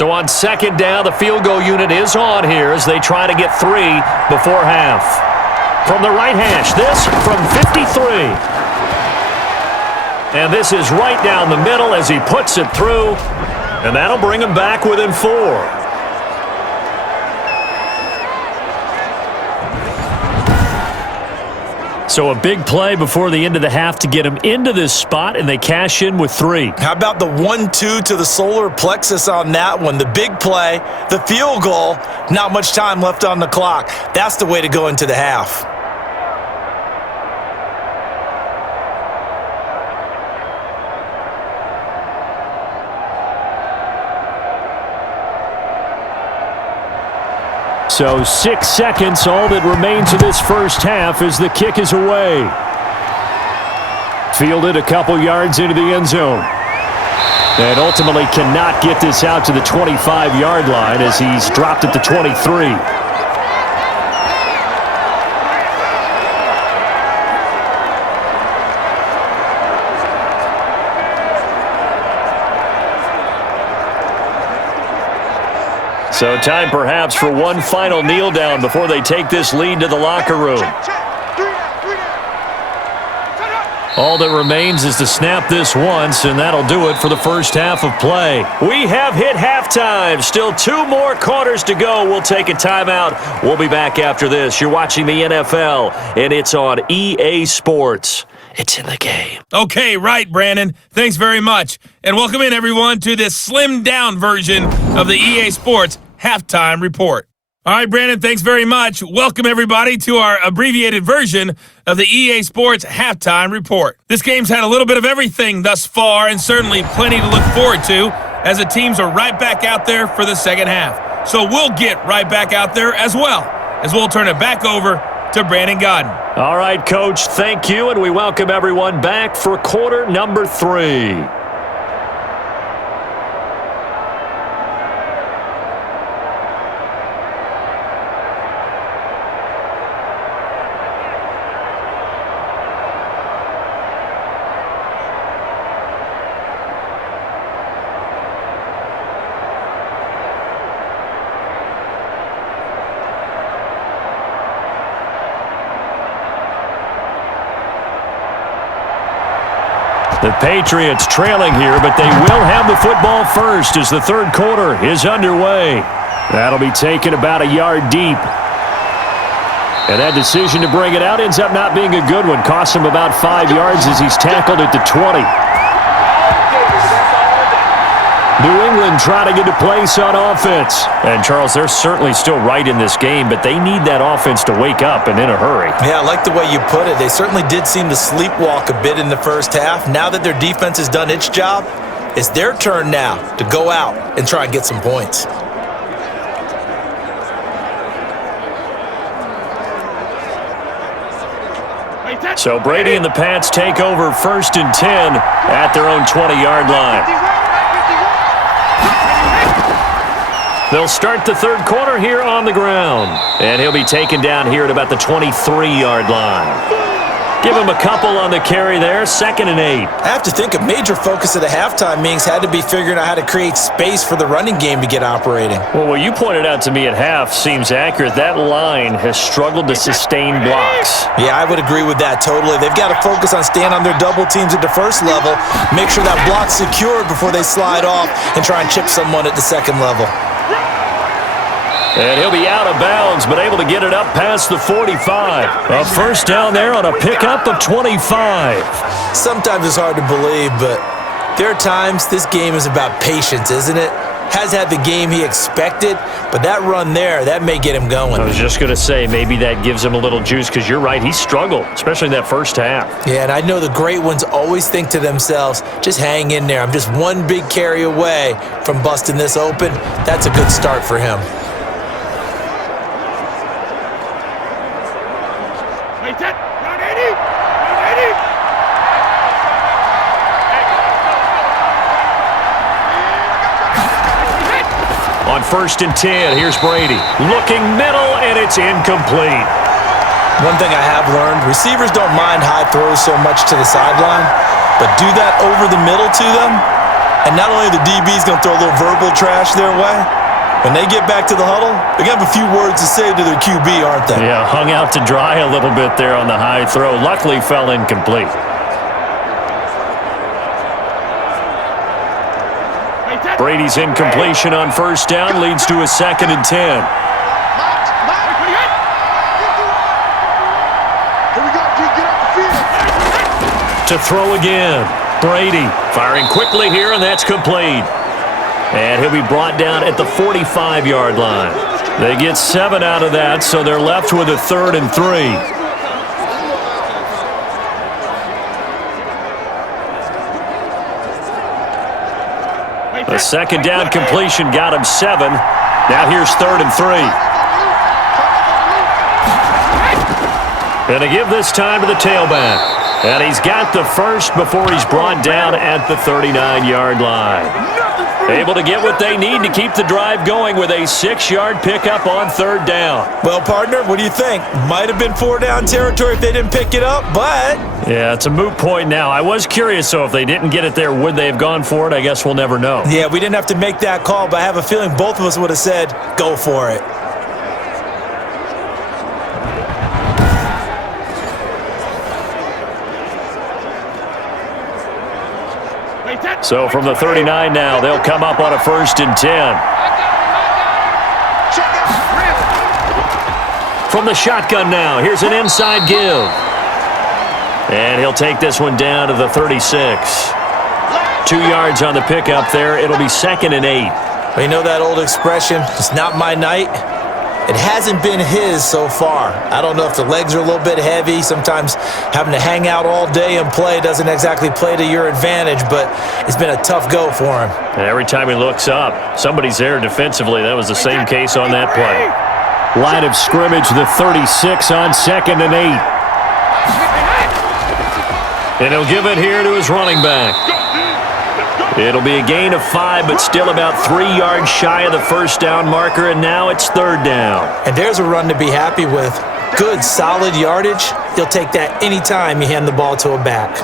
So on second down, the field goal unit is on here as they try to get 3 before half. From the right hash, this from 53. And this is right down the middle as he puts it through. And that'll bring him back within 4. So a big play before the end of the half to get him into this spot, and they cash in with 3. How about the 1-2 to the solar plexus on that one? The big play, the field goal, not much time left on the clock. That's the way to go into the half. So 6 seconds, all that remains of this first half as the kick is away. Fielded a couple yards into the end zone. And ultimately cannot get this out to the 25-yard line as he's dropped at the 23. So time perhaps for one final kneel down before they take this lead to the locker room. All that remains is to snap this once, and that'll do it for the first half of play. We have hit halftime. Still 2 more quarters to go. We'll take a timeout. We'll be back after this. You're watching the NFL, and it's on EA Sports. It's in the game. Okay, right, Brandon. Thanks very much. And welcome in, everyone, to this slimmed-down version of the EA Sports Halftime Report. All right, Brandon, thanks very much. Welcome, everybody, to our abbreviated version of the EA Sports Halftime Report. This game's had a little bit of everything thus far, and certainly plenty to look forward to, as the teams are right back out there for the second half. So we'll get right back out there as well, as we'll turn it back over to Brandon Godden. All right, Coach, thank you, and we welcome everyone back for quarter number 3. The Patriots trailing here, but they will have the football first as the third quarter is underway. That'll be taken about a yard deep. And that decision to bring it out ends up not being a good one. Costs him about 5 yards as he's tackled at the 20. New England trying to get a place on offense. And, Charles, they're certainly still right in this game, but they need that offense to wake up and in a hurry. Yeah, I like the way you put it. They certainly did seem to sleepwalk a bit in the first half. Now that their defense has done its job, it's their turn now to go out and try and get some points. So Brady and the Pats take over 1st and 10 at their own 20-yard line. They'll start the third quarter here on the ground. And he'll be taken down here at about the 23-yard line. Give him a couple on the carry there, 2nd and 8. I have to think a major focus of the halftime meetings had to be figuring out how to create space for the running game to get operating. Well, what you pointed out to me at half seems accurate. That line has struggled to sustain blocks. Yeah, I would agree with that totally. They've got to focus on staying on their double teams at the first level, make sure that block's secured before they slide off and try and chip someone at the second level. And he'll be out of bounds, but able to get it up past the 45. A first down there on a pickup of 25. Sometimes it's hard to believe, but there are times this game is about patience, isn't it? Has had the game he expected, but that run there, that may get him going. I was just going to say, maybe that gives him a little juice, because you're right, he struggled, especially in that first half. Yeah, and I know the great ones always think to themselves, just hang in there. I'm just one big carry away from busting this open. That's a good start for him. On 1st and 10, here's Brady. Looking middle, and it's incomplete. One thing I have learned, receivers don't mind high throws so much to the sideline, but do that over the middle to them, And not only the DB's going to throw a little verbal trash their way, when they get back to the huddle, they're going to have a few words to say to their QB, aren't they? Yeah, hung out to dry a little bit there on the high throw. Luckily fell incomplete. Brady's incompletion on first down leads to a 2nd and 10. Here we go, G. Get off the field. To throw again. Brady firing quickly here, and that's complete. And he'll be brought down at the 45-yard line. They get 7 out of that, so they're left with a 3rd and 3. A 2nd down completion got him 7. Now here's 3rd and 3. And to give this time to the tailback. And he's got the first before he's brought down at the 39-yard line. Able to get what they need to keep the drive going with a 6-yard pickup on 3rd down. Well, partner, what do you think? Might have been 4-down territory if they didn't pick it up, but... Yeah, it's a moot point now. I was curious, so if they didn't get it there, would they have gone for it? I guess we'll never know. Yeah, we didn't have to make that call, but I have a feeling both of us would have said, go for it. So from the 39 now, they'll come up on a 1st and 10. From the shotgun now, here's an inside give. And he'll take this one down to the 36. 2 yards on the pickup there. It'll be 2nd and 8. Well, you know that old expression, it's not my night? It hasn't been his so far. I don't know if the legs are a little bit heavy. Sometimes having to hang out all day and play doesn't exactly play to your advantage, but it's been a tough go for him. And every time he looks up, somebody's there defensively. That was the same case on that play. Line of scrimmage, the 36 on 2nd and 8. And he'll give it here to his running back. It'll be a gain of 5, but still about 3 yards shy of the 1st down marker, and now it's 3rd down. And there's a run to be happy with. Good, solid yardage. You'll take that anytime you hand the ball to a back.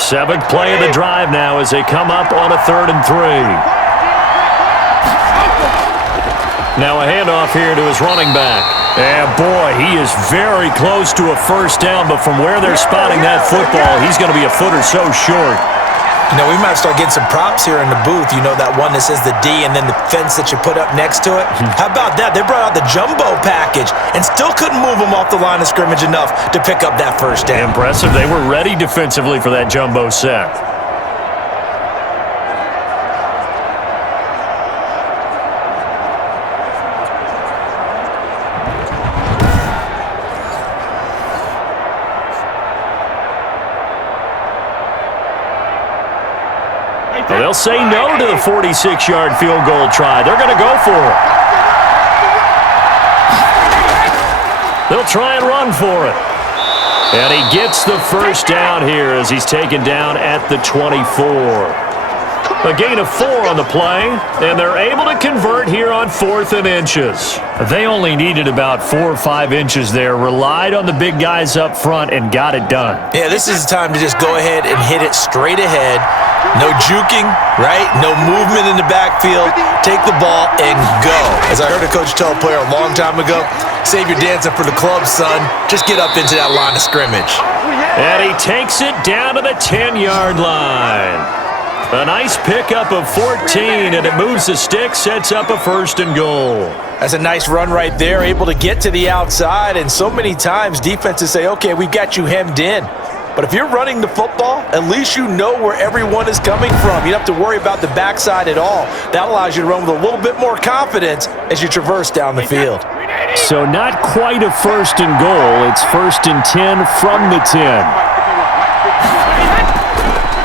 7th play of the drive now as they come up on a 3rd and 3. Now a handoff here to his running back. And boy, he is very close to a 1st down, but from where they're spotting that football, he's going to be a foot or so short. You know, we might start getting some props here in the booth. You know, that one that says the D and then the fence that you put up next to it? How about that? They brought out the jumbo package and still couldn't move them off the line of scrimmage enough to pick up that 1st down. Impressive. They were ready defensively for that jumbo set. They'll say no to the 46-yard field goal try. They're going to go for it. They'll try and run for it. And he gets the 1st down here as he's taken down at the 24. A gain of 4 on the play, and they're able to convert here on 4th and inches. They only needed about 4 or 5 inches there, relied on the big guys up front, and got it done. Yeah, this is the time to just go ahead and hit it straight ahead. No juking, right? No movement in the backfield. Take the ball and go. As I heard a coach tell a player a long time ago, save your dancing for the club, son. Just get up into that line of scrimmage. And he takes it down to the 10-yard line. A nice pickup of 14, and it moves the stick, sets up a 1st and goal. That's a nice run right there, able to get to the outside, and so many times defenses say, okay, we got you hemmed in. But if you're running the football, at least you know where everyone is coming from. You don't have to worry about the backside at all. That allows you to run with a little bit more confidence as you traverse down the field. So not quite a 1st and goal. It's 1st and 10 from the 10.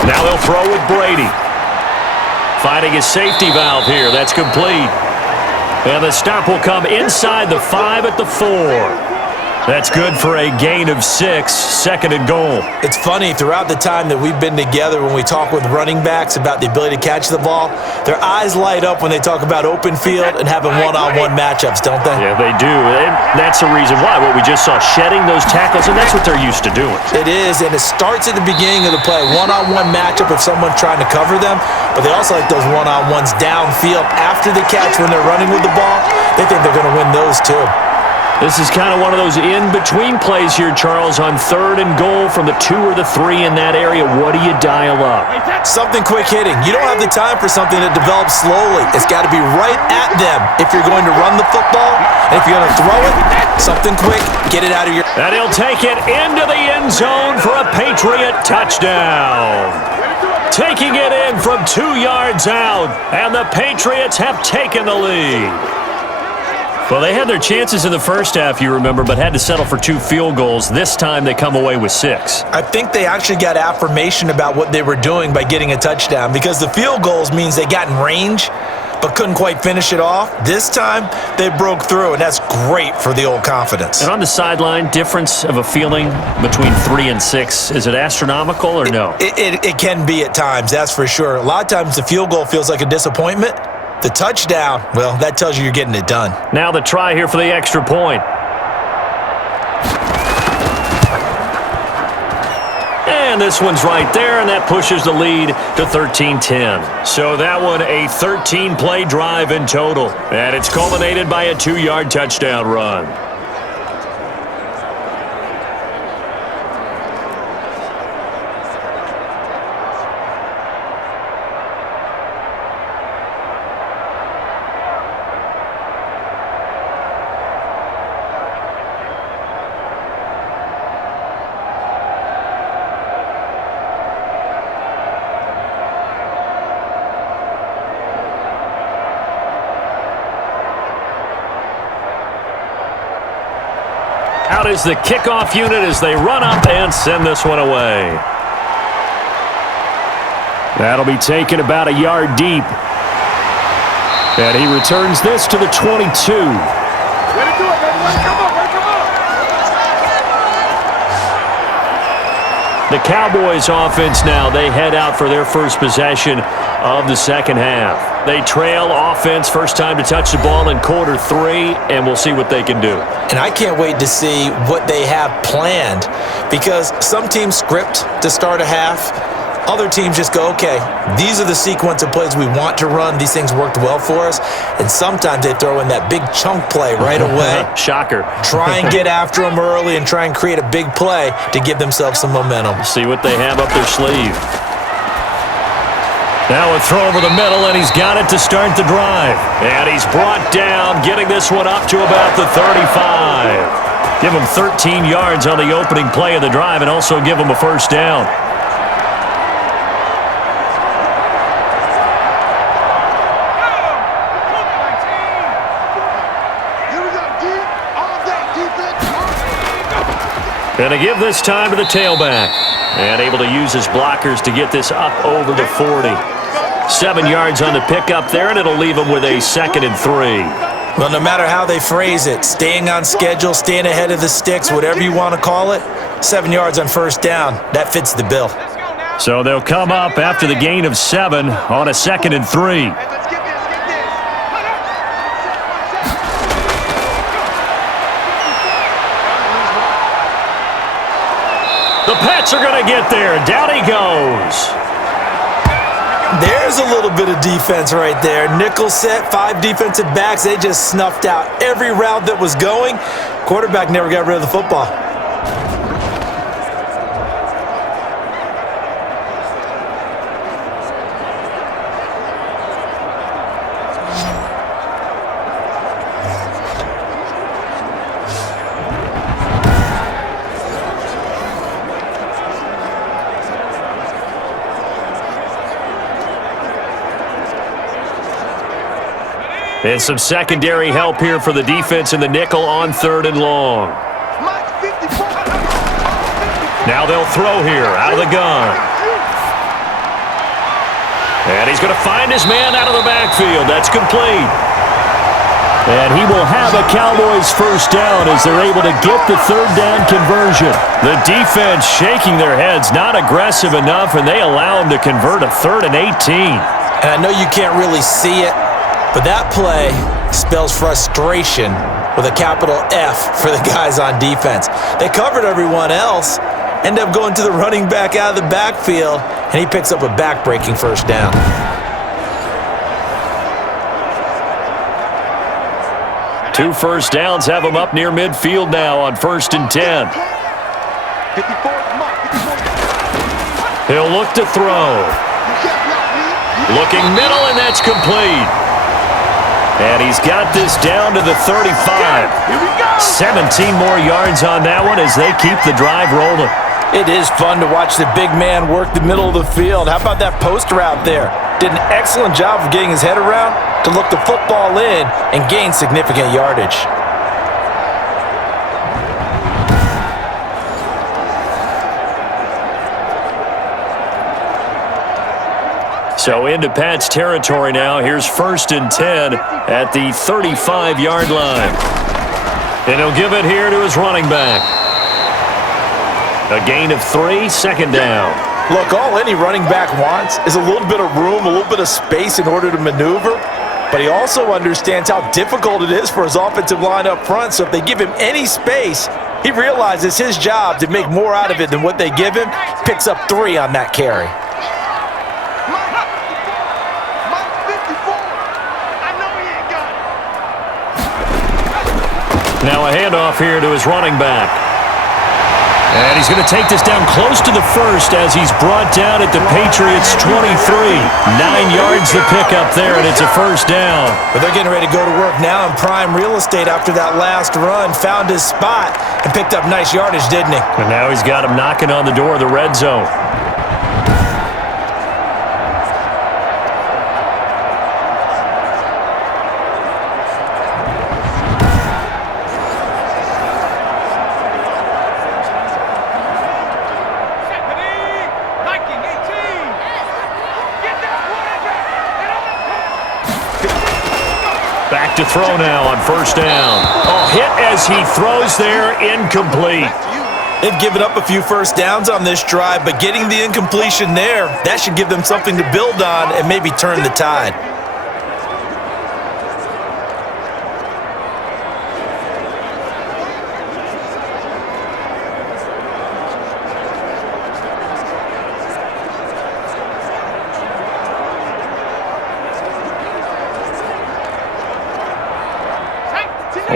Now they'll throw with Brady. Finding his safety valve here. That's complete. And the stop will come inside the 5 at the 4. That's good for a gain of 6, 2nd and goal. It's funny, throughout the time that we've been together, when we talk with running backs about the ability to catch the ball, their eyes light up when they talk about open field and having one-on-one matchups, don't they? Yeah, they do. And that's the reason why. What we just saw, shedding those tackles, and that's what they're used to doing. It is, and it starts at the beginning of the play. One-on-one matchup if someone's trying to cover them, but they also like those one-on-ones downfield after the catch when they're running with the ball. They think they're going to win those too. This is kind of one of those in-between plays here, Charles, on 3rd and goal from the 2 or the 3 in that area. What do you dial up? Something quick hitting. You don't have the time for something that develops slowly. It's got to be right at them if you're going to run the football. And if you're going to throw it, something quick, get it out of your... And he'll take it into the end zone for a Patriot touchdown. Taking it in from 2 yards out, and the Patriots have taken the lead. Well, they had their chances in the first half, you remember, but had to settle for 2 field goals. This time they come away with 6. I think they actually got affirmation about what they were doing by getting a touchdown, because the field goals means they got in range but couldn't quite finish it off. This time they broke through, and that's great for the old confidence. And on the sideline, difference of a feeling between 3 and 6, is it astronomical or no? It can be at times, that's for sure. A lot of times the field goal feels like a disappointment. The touchdown, well, that tells you you're getting it done. Now the try here for the extra point. And this one's right there, and that pushes the lead to 13-10. So that one a 13-play drive in total. And it's culminated by a 2-yard touchdown run. Out is the kickoff unit as they run up and send this one away. That'll be taken about a yard deep. And he returns this to the 22. Way to do it, baby. Way to come on, way to come on. The Cowboys offense now, they head out for their first possession of the second half. They trail offense, first time to touch the ball in quarter 3, and we'll see what they can do. And I can't wait to see what they have planned, because some teams script to start a half. Other teams just go, okay, these are the sequence of plays we want to run. These things worked well for us. And sometimes they throw in that big chunk play right away. Shocker. Try and get after them early and try and create a big play to give themselves some momentum. See what they have up their sleeve. Now a throw over the middle, and he's got it to start the drive. And he's brought down, getting this one up to about the 35. Give him 13 yards on the opening play of the drive and also give him a first down. Going to give this time to the tailback. And able to use his blockers to get this up over the 40. 7 yards on the pickup there, and it'll leave him with a 2nd and 3. Well, no matter how they phrase it, staying on schedule, staying ahead of the sticks, whatever you want to call it, 7 yards on first down, that fits the bill. So they'll come up after the gain of 7 on a 2nd and 3. The Pats are going to get there. Down he goes. There's a little bit of defense right there. Nickel set, 5 defensive backs. They just snuffed out every route that was going. Quarterback never got rid of the football. And some secondary help here for the defense in the nickel on 3rd and long. Now they'll throw here out of the gun. And he's going to find his man out of the backfield. That's complete. And he will have a Cowboys first down as they're able to get the third down conversion. The defense shaking their heads, not aggressive enough, and they allow him to convert a 3rd and 18. And I know you can't really see it, but that play spells frustration with a capital F for the guys on defense. They covered everyone else, end up going to the running back out of the backfield, and he picks up a back-breaking first down. Two first downs have him up near midfield now on 1st and 10. 54, He'll look to throw. Looking middle, and that's complete. And he's got this down to the 35. 17 more yards on that one as they keep the drive rolling. It is fun to watch the big man work the middle of the field. How about that post route there? Did an excellent job of getting his head around to look the football in and gain significant yardage. So into Pat's territory now. Here's 1st and 10 at the 35-yard line. And he'll give it here to his running back. A gain of 3, 2nd down. Look, all any running back wants is a little bit of room, a little bit of space in order to maneuver. But he also understands how difficult it is for his offensive line up front. So if they give him any space, he realizes his job to make more out of it than what they give him. Picks up 3 on that carry. Now a handoff here to his running back. And he's going to take this down close to the 1st as he's brought down at the Patriots' 23. 9 yards to pick up there, and it's a first down. But they're getting ready to go to work now in prime real estate after that last run. Found his spot and picked up nice yardage, didn't he? And now he's got him knocking on the door of the red zone. Back to throw now on 1st down. Oh, hit as he throws there, incomplete. They've given up a few first downs on this drive, but getting the incompletion there, that should give them something to build on and maybe turn the tide.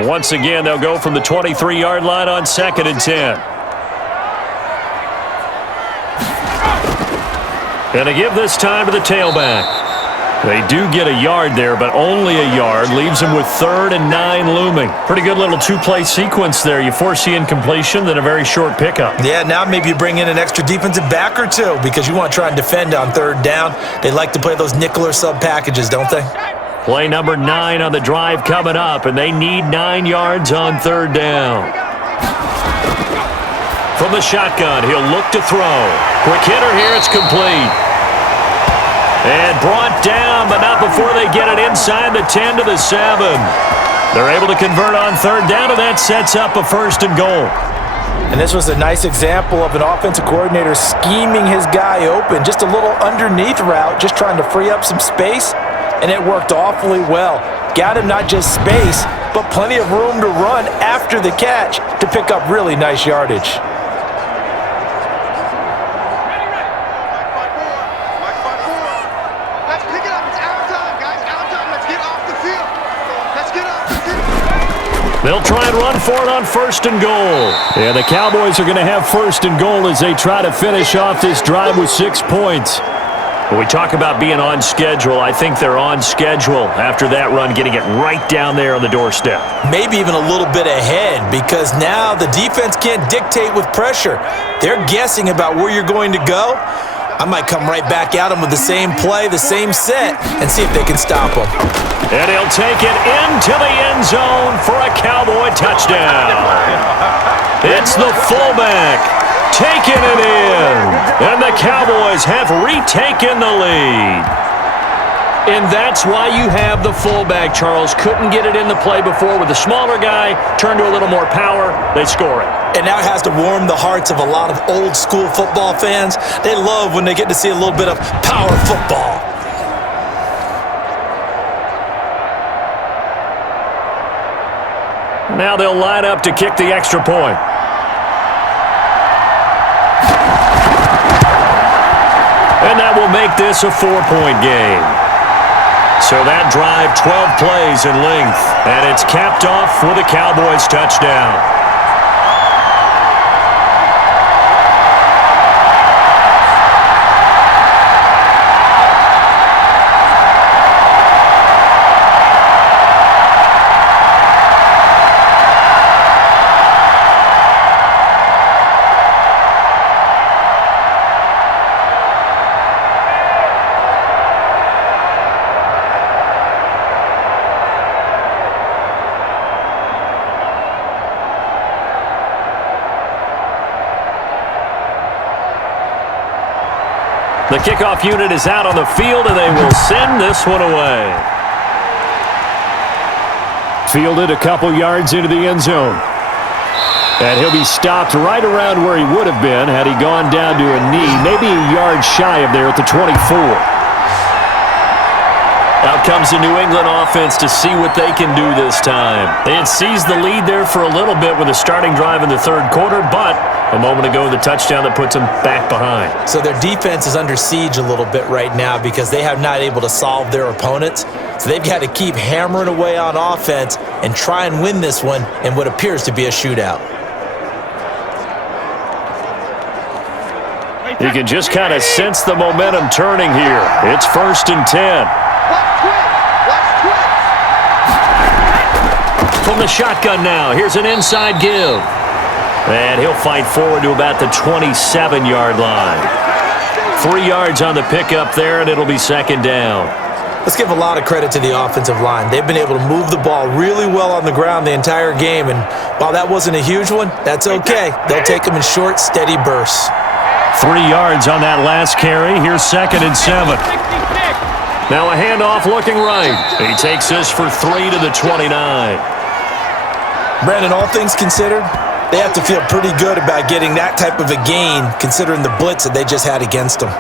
Once again, they'll go from the 23-yard line on 2nd and 10. And to give this time to the tailback. They do get a yard there, but only a yard. Leaves them with 3rd and 9 looming. Pretty good little 2-play sequence there. You force the incompletion, then a very short pickup. Yeah, now maybe you bring in an extra defensive back or two because you want to try and defend on 3rd down. They like to play those nickel or sub packages, don't they? Play number 9 on the drive coming up, and they need 9 yards on 3rd down. From the shotgun, he'll look to throw. Quick hitter here, it's complete. And brought down, but not before they get it inside the 10 to the 7. They're able to convert on 3rd down, and that sets up a 1st and goal. And this was a nice example of an offensive coordinator scheming his guy open. Just a little underneath route, just trying to free up some space. And it worked awfully well. Got him not just space, but plenty of room to run after the catch to pick up really nice yardage. Let's pick it up. It's our time, guys. Our time. Let's get off the field. Let's get off the field. They'll try and run for it on 1st and goal. Yeah, the Cowboys are going to have 1st and goal as they try to finish off this drive with 6 points. When we talk about being on schedule, I think they're on schedule after that run, getting it right down there on the doorstep. Maybe even a little bit ahead because now the defense can't dictate with pressure. They're guessing about where you're going to go. I might come right back at them with the same play, the same set, and see if they can stop them. And he'll take it into the end zone for a Cowboy touchdown. It's the fullback taking it in, and the Cowboys have retaken the lead. And that's why you have the fullback, Charles. Couldn't get it in the play before with the smaller guy. Turned to a little more power. They score it. And now it has to warm the hearts of a lot of old school football fans. They love when they get to see a little bit of power football. Now they'll line up to kick the extra point. And that will make this a 4-point game. So that drive, 12 plays in length. And it's capped off with a Cowboys touchdown. The kickoff unit is out on the field, and they will send this one away. Fielded a couple yards into the end zone. And he'll be stopped right around where he would have been had he gone down to a knee, maybe a yard shy of there at the 24. Out comes the New England offense to see what they can do this time. They had seized the lead there for a little bit with a starting drive in the third quarter, but a moment ago, the touchdown that puts them back behind. So their defense is under siege a little bit right now because they have not able to solve their opponents. So they've got to keep hammering away on offense and try and win this one in what appears to be a shootout. You can just kind of sense the momentum turning here. It's 1st and 10. From the shotgun now, here's an inside give. And he'll fight forward to about the 27-yard line. 3 yards on the pickup there, and it'll be 2nd down. Let's give a lot of credit to the offensive line. They've been able to move the ball really well on the ground the entire game, and while that wasn't a huge one, that's okay. They'll take them in short, steady bursts. 3 yards on that last carry. Here's 2nd and 7. Now a handoff looking right. He takes this for 3 to the 29. Brandon, all things considered, they have to feel pretty good about getting that type of a gain considering the blitz that they just had against them.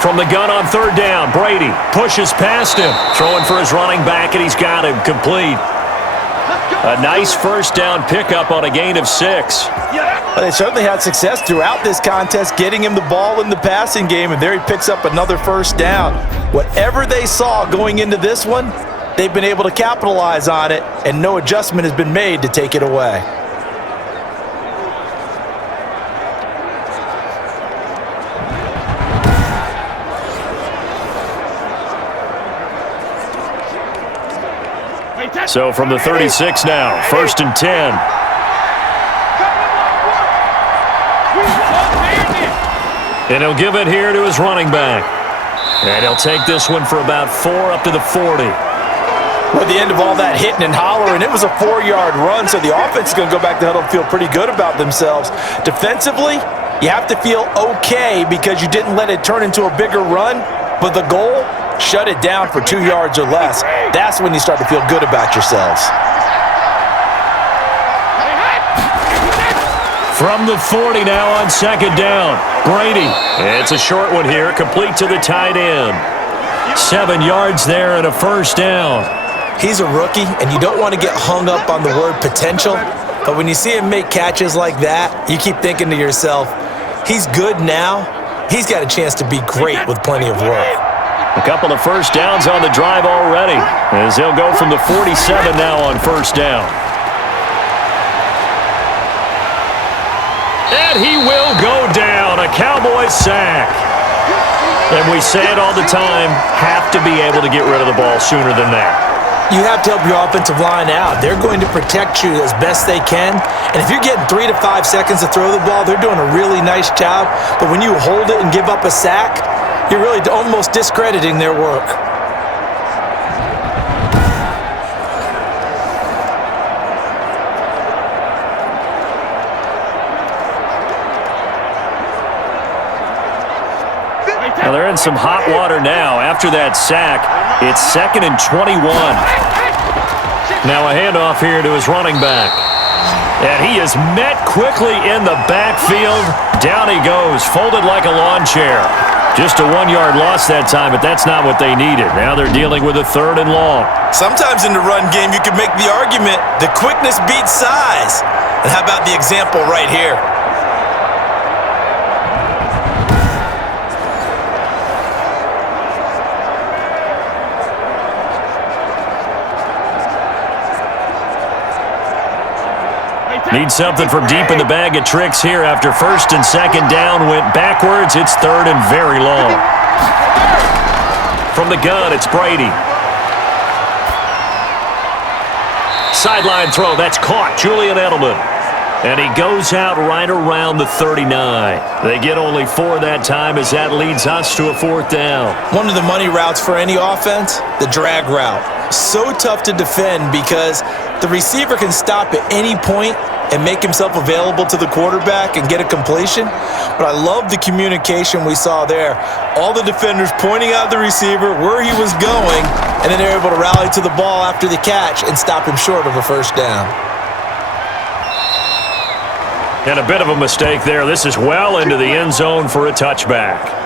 From the gun on 3rd down, Brady pushes past him, throwing for his running back, and he's got him complete. A nice 1st down pickup on a gain of 6. Well, they certainly had success throughout this contest, getting him the ball in the passing game, and there he picks up another 1st down. Whatever they saw going into this one, they've been able to capitalize on it, and no adjustment has been made to take it away. So from the 36 now, 1st and 10. And he'll give it here to his running back. And he'll take this one for about 4 up to the 40. At the end of all that hitting and hollering, it was a 4-yard run, so the offense is going to go back to huddle and feel pretty good about themselves. Defensively, you have to feel okay because you didn't let it turn into a bigger run, but the goal, shut it down for 2 yards or less. That's when you start to feel good about yourselves. From the 40 now on 2nd down, Brady. It's a short one here, complete to the tight end. 7 yards there and a 1st down. He's a rookie, and you don't want to get hung up on the word potential, but when you see him make catches like that, you keep thinking to yourself, he's good now. He's got a chance to be great with plenty of work. A couple of 1st downs on the drive already, as they'll go from the 47 now on 1st down. And he will go down, a Cowboys sack. And we say it all the time, have to be able to get rid of the ball sooner than that. You have to help your offensive line out. They're going to protect you as best they can. And if you're getting 3 to 5 seconds to throw the ball, they're doing a really nice job. But when you hold it and give up a sack, you're really almost discrediting their work. Well, they're in some hot water now. After that sack, it's 2nd and 21. Now a handoff here to his running back. And he is met quickly in the backfield. Down he goes, folded like a lawn chair. Just a 1-yard loss that time, but that's not what they needed. Now they're dealing with a 3rd and long. Sometimes in the run game, you can make the argument the quickness beats size. And how about the example right here? Need something from deep in the bag of tricks here after 1st and 2nd down. Went backwards. It's 3rd and very long. From the gun, it's Brady. Sideline throw. That's caught. Julian Edelman. And he goes out right around the 39. They get only 4 that time as that leads us to a 4th down. One of the money routes for any offense, the drag route. So tough to defend because the receiver can stop at any point and make himself available to the quarterback and get a completion. But I love the communication we saw there. All the defenders pointing out the receiver, where he was going, and then they're able to rally to the ball after the catch and stop him short of a 1st down. And a bit of a mistake there. This is well into the end zone for a touchback.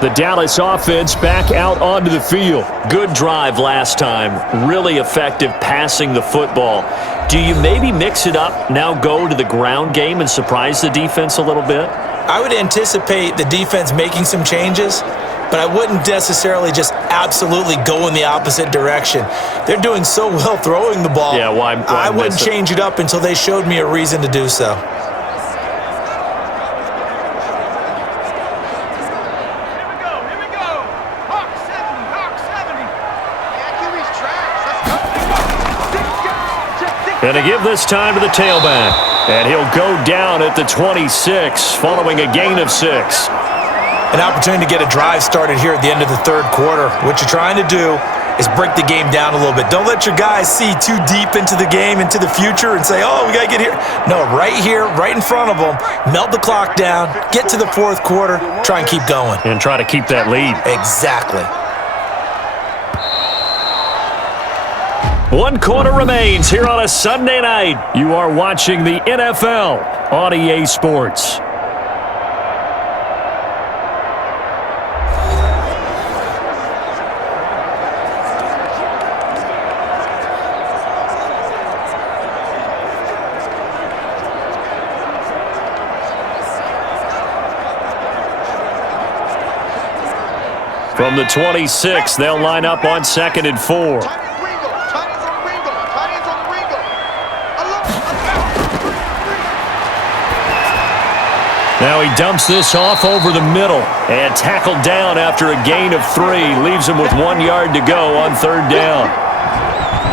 The Dallas offense back out onto the field. Good drive last time. Really effective passing the football. Do you maybe mix it up, now go to the ground game and surprise the defense a little bit? I would anticipate the defense making some changes, but I wouldn't necessarily just absolutely go in the opposite direction. They're doing so well throwing the ball. Yeah, why I wouldn't change it up until they showed me a reason to do so. And to give this time to the tailback. And he'll go down at the 26 following a gain of 6. An opportunity to get a drive started here at the end of the 3rd quarter. What you're trying to do is break the game down a little bit. Don't let your guys see too deep into the game, into the future, and say, oh, we got to get here. No, right here, right in front of them, melt the clock down, get to the 4th quarter, try and keep going. And try to keep that lead. Exactly. 1 quarter remains here on a Sunday night. You are watching the NFL on EA Sports. From the 26, they'll line up on 2nd and 4. Now he dumps this off over the middle and tackled down after a gain of 3. Leaves him with 1 yard to go on 3rd down.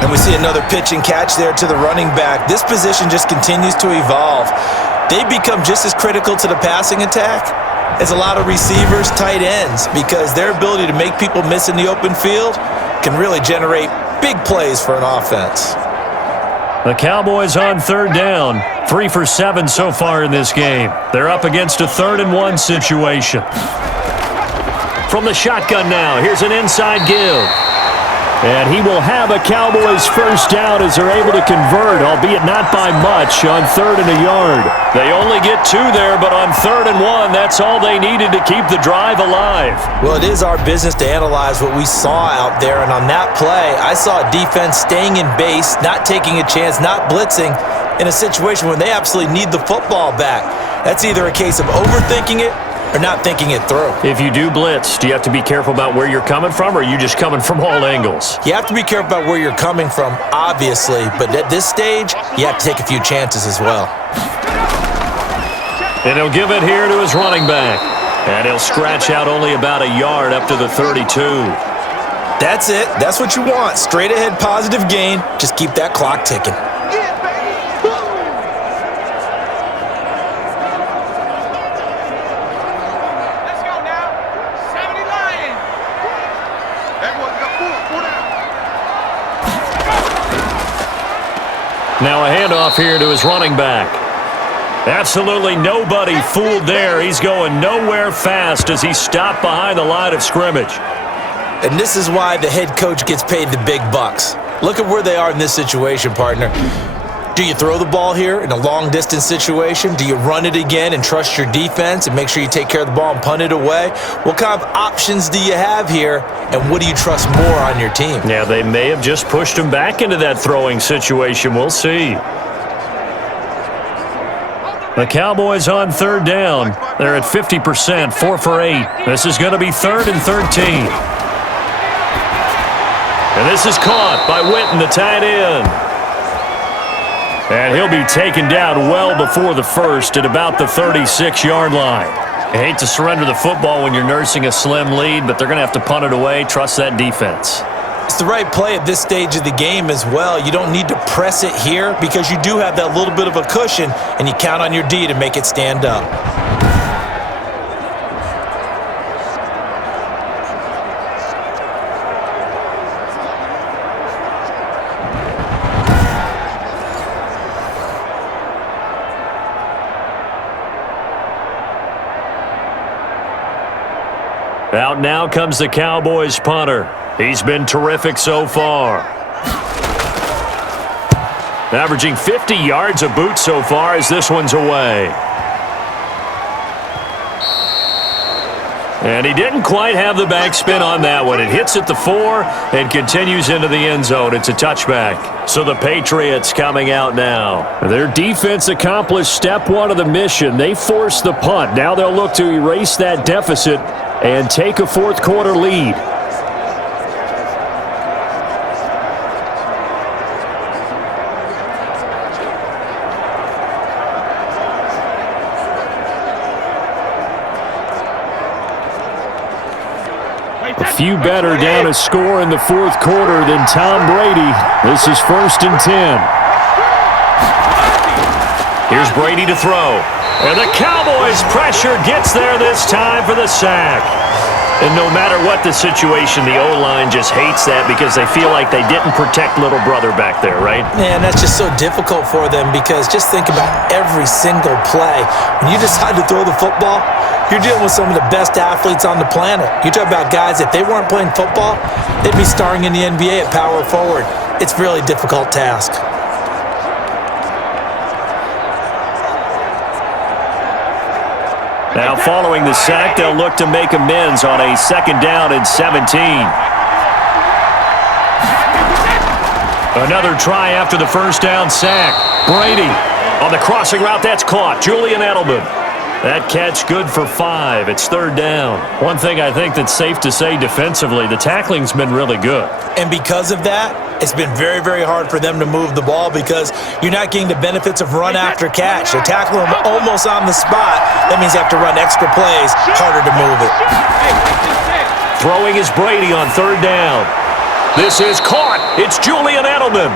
And we see another pitch and catch there to the running back. This position just continues to evolve. They become just as critical to the passing attack as a lot of receivers, tight ends, because their ability to make people miss in the open field can really generate big plays for an offense. The Cowboys on 3rd down. 3 for 7 so far in this game. They're up against a 3rd and 1 situation. From the shotgun now, here's an inside give. And he will have a Cowboys 1st down as they're able to convert, albeit not by much, on 3rd and a yard. They only get 2 there, but on 3rd and 1, that's all they needed to keep the drive alive. Well, it is our business to analyze what we saw out there, and on that play, I saw a defense staying in base, not taking a chance, not blitzing, in a situation when they absolutely need the football back. That's either a case of overthinking it or not thinking it through. If you do blitz, do you have to be careful about where you're coming from, or are you just coming from all angles? You have to be careful about where you're coming from, obviously, but at this stage, you have to take a few chances as well. And he'll give it here to his running back. And he'll scratch out only about a yard up to the 32. That's it. That's what you want. Straight ahead positive gain. Just keep that clock ticking. Yeah, baby. Boom. Let's go now. 70 Lions. Everyone's got four down. Now a handoff here to his running back. Absolutely nobody fooled there. He's going nowhere fast as he stopped behind the line of scrimmage. And this is why the head coach gets paid the big bucks. Look at where they are in this situation, partner. Do you throw the ball here in a long-distance situation? Do you run it again and trust your defense and make sure you take care of the ball and punt it away? What kind of options do you have here, and what do you trust more on your team? Yeah, they may have just pushed him back into that throwing situation. We'll see. The Cowboys on third down. They're at 50%, 4 for 8. This is going to be 3rd and 13. And this is caught by Witten, the tight end. And he'll be taken down well before the first at about the 36-yard line. I hate to surrender the football when you're nursing a slim lead, but they're going to have to punt it away. Trust that defense. It's the right play at this stage of the game as well. You don't need to press it here because you do have that little bit of a cushion, and you count on your D to make it stand up. Out now comes the Cowboys punter. He's been terrific so far. Averaging 50 yards a boot so far as this one's away. And he didn't quite have the backspin on that one. It hits at the 4 and continues into the end zone. It's a touchback. So the Patriots coming out now. Their defense accomplished step 1 of the mission. They forced the punt. Now they'll look to erase that deficit and take a fourth quarter lead. A few better down a score in the fourth quarter than Tom Brady. This is 1st and 10. Here's Brady to throw. And the Cowboys' pressure gets there this time for the sack. And no matter what the situation, the O-line just hates that because they feel like they didn't protect little brother back there, right? Man, that's just so difficult for them because just think about every single play. When you decide to throw the football, you're dealing with some of the best athletes on the planet. You talk about guys, if they weren't playing football, they'd be starring in the NBA at power forward. It's a really difficult task. Now following the sack, they'll look to make amends on a 2nd down and 17. Another try after the 1st down sack. Brady on the crossing route, that's caught. Julian Edelman. That catch good for 5. It's 3rd down. One thing I think that's safe to say defensively, the tackling's been really good. And because of that, it's been very, very hard for them to move the ball because you're not getting the benefits of run after catch. They're tackling them almost on the spot. That means they have to run extra plays, harder to move it. Throwing is Brady on 3rd down. This is caught. It's Julian Edelman.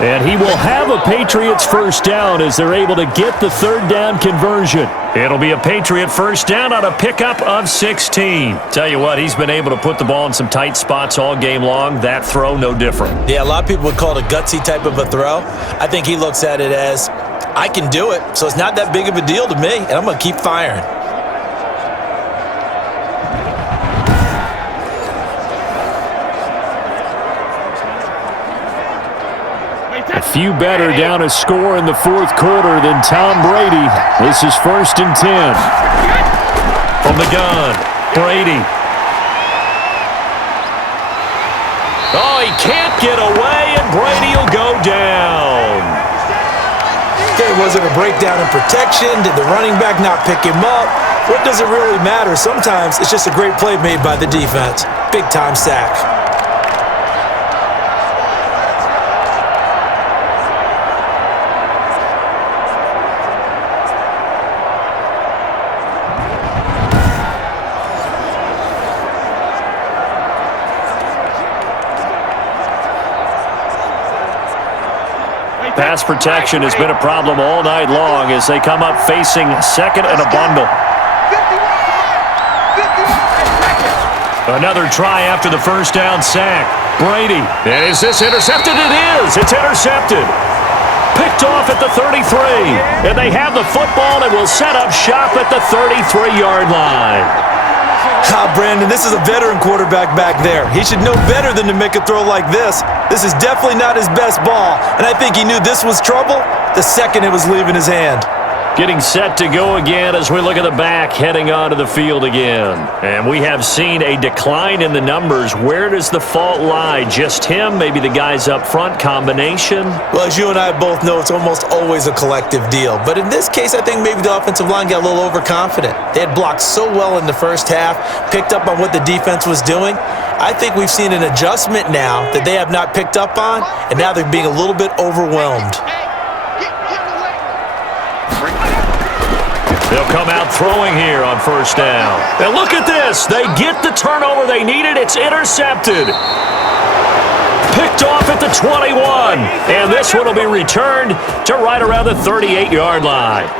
And he will have a Patriots 1st down as they're able to get the 3rd down conversion. It'll be a Patriot 1st down on a pickup of 16. Tell you what, he's been able to put the ball in some tight spots all game long. That throw, no different. Yeah, a lot of people would call it a gutsy type of a throw. I think he looks at it as, I can do it, so it's not that big of a deal to me, and I'm going to keep firing. A few better down a score in the fourth quarter than Tom Brady. This is 1st and 10. From the gun, Brady. Oh, he can't get away, and Brady will go down. Okay, was it a breakdown in protection? Did the running back not pick him up? What does it really matter? Sometimes it's just a great play made by the defense. Big-time sack. Pass protection has been a problem all night long as they come up facing second and a bundle. 51 seconds. Another try after the first down sack. Brady. And is this intercepted? It is. It's intercepted. Picked off at the 33. And they have the football and will set up shop at the 33-yard line. Brandon, this is a veteran quarterback back there. He should know better than to make a throw like this. This is definitely not his best ball, and I think he knew this was trouble the second it was leaving his hand. Getting set to go again as we look at the back heading onto the field again. And we have seen a decline in the numbers. Where does the fault lie? Just him? Maybe the guys up front? Combination? Well, as you and I both know, it's almost always a collective deal. But in this case, I think maybe the offensive line got a little overconfident. They had blocked so well in the first half, picked up on what the defense was doing. I think we've seen an adjustment now that they have not picked up on, and now they're being a little bit overwhelmed. They'll come out throwing here on first down. And look at this. They get the turnover they needed. It's intercepted. Picked off at the 21. And this one will be returned to right around the 38-yard line.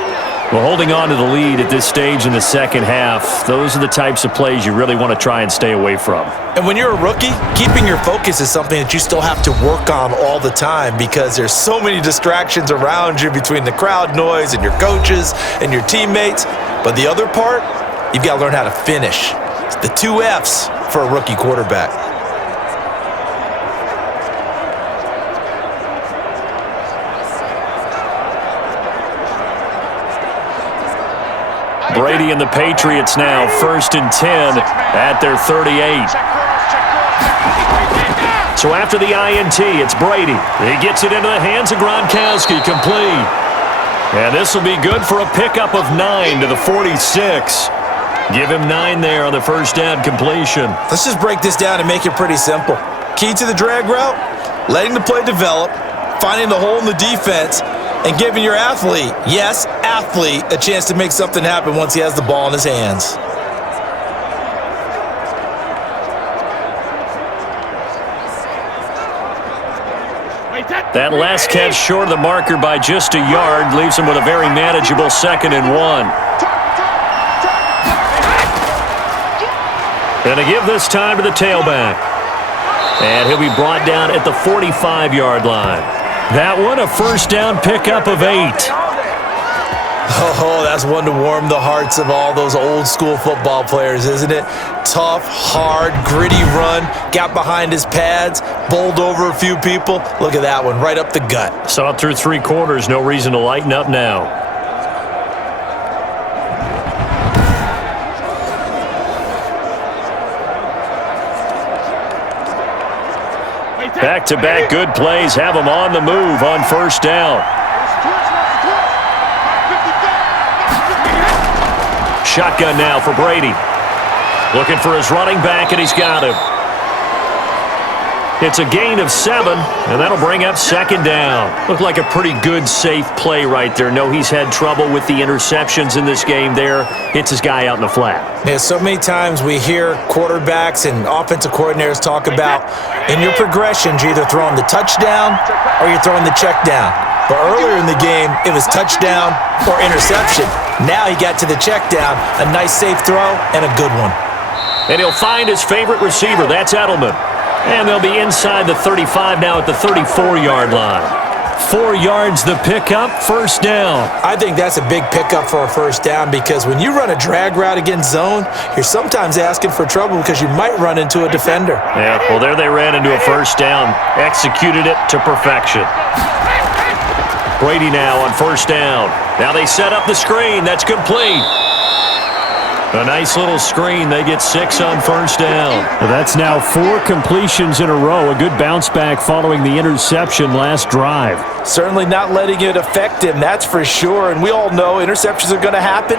Well, holding on to the lead at this stage in the second half, those are the types of plays you really want to try and stay away from. And when you're a rookie, keeping your focus is something that you still have to work on all the time because there's so many distractions around you between the crowd noise and your coaches and your teammates. But the other part, you've got to learn how to finish. It's the 2 F's for a rookie quarterback. Brady and the Patriots now, 1st and 10 at their 38. So after the INT, it's Brady. He gets it into the hands of Gronkowski, complete. And this will be good for a pickup of 9 to the 46. Give him 9 there on the first down completion. Let's just break this down and make it pretty simple. Key to the drag route, letting the play develop, finding the hole in the defense, and giving your athlete, yes, athlete, a chance to make something happen once he has the ball in his hands. That last catch short of the marker by just a yard leaves him with a very manageable 2nd and 1. And to give this time to the tailback. And he'll be brought down at the 45-yard line. That one, a first down pickup of 8. Oh, that's one to warm the hearts of all those old school football players, isn't it? Tough, hard, gritty run, got behind his pads, bowled over a few people. Look at that one, right up the gut. Saw it through 3 quarters, no reason to lighten up now. Back-to-back good plays have them on the move on first down. Shotgun now for Brady. Looking for his running back, and he's got him. It's a gain of 7, and that'll bring up 2nd down. Looked like a pretty good, safe play right there. No, he's had trouble with the interceptions in this game there. Hits his guy out in the flat. Yeah, so many times we hear quarterbacks and offensive coordinators talk about in your progressions, you're either throwing the touchdown or you're throwing the check down. But earlier in the game, it was touchdown or interception. Now he got to the check down, a nice safe throw and a good one. And he'll find his favorite receiver. That's Edelman. And they'll be inside the 35 now at the 34-yard line. 4 yards the pickup, first down. I think that's a big pickup for a first down because when you run a drag route against zone, you're sometimes asking for trouble because you might run into a defender. Yeah, well, there they ran into a first down. Executed it to perfection. Brady now on first down. Now they set up the screen. That's complete. A nice little screen. They get 6 on first down. Well, that's now 4 completions in a row. A good bounce back following the interception last drive. Certainly not letting it affect him, that's for sure. And we all know interceptions are going to happen.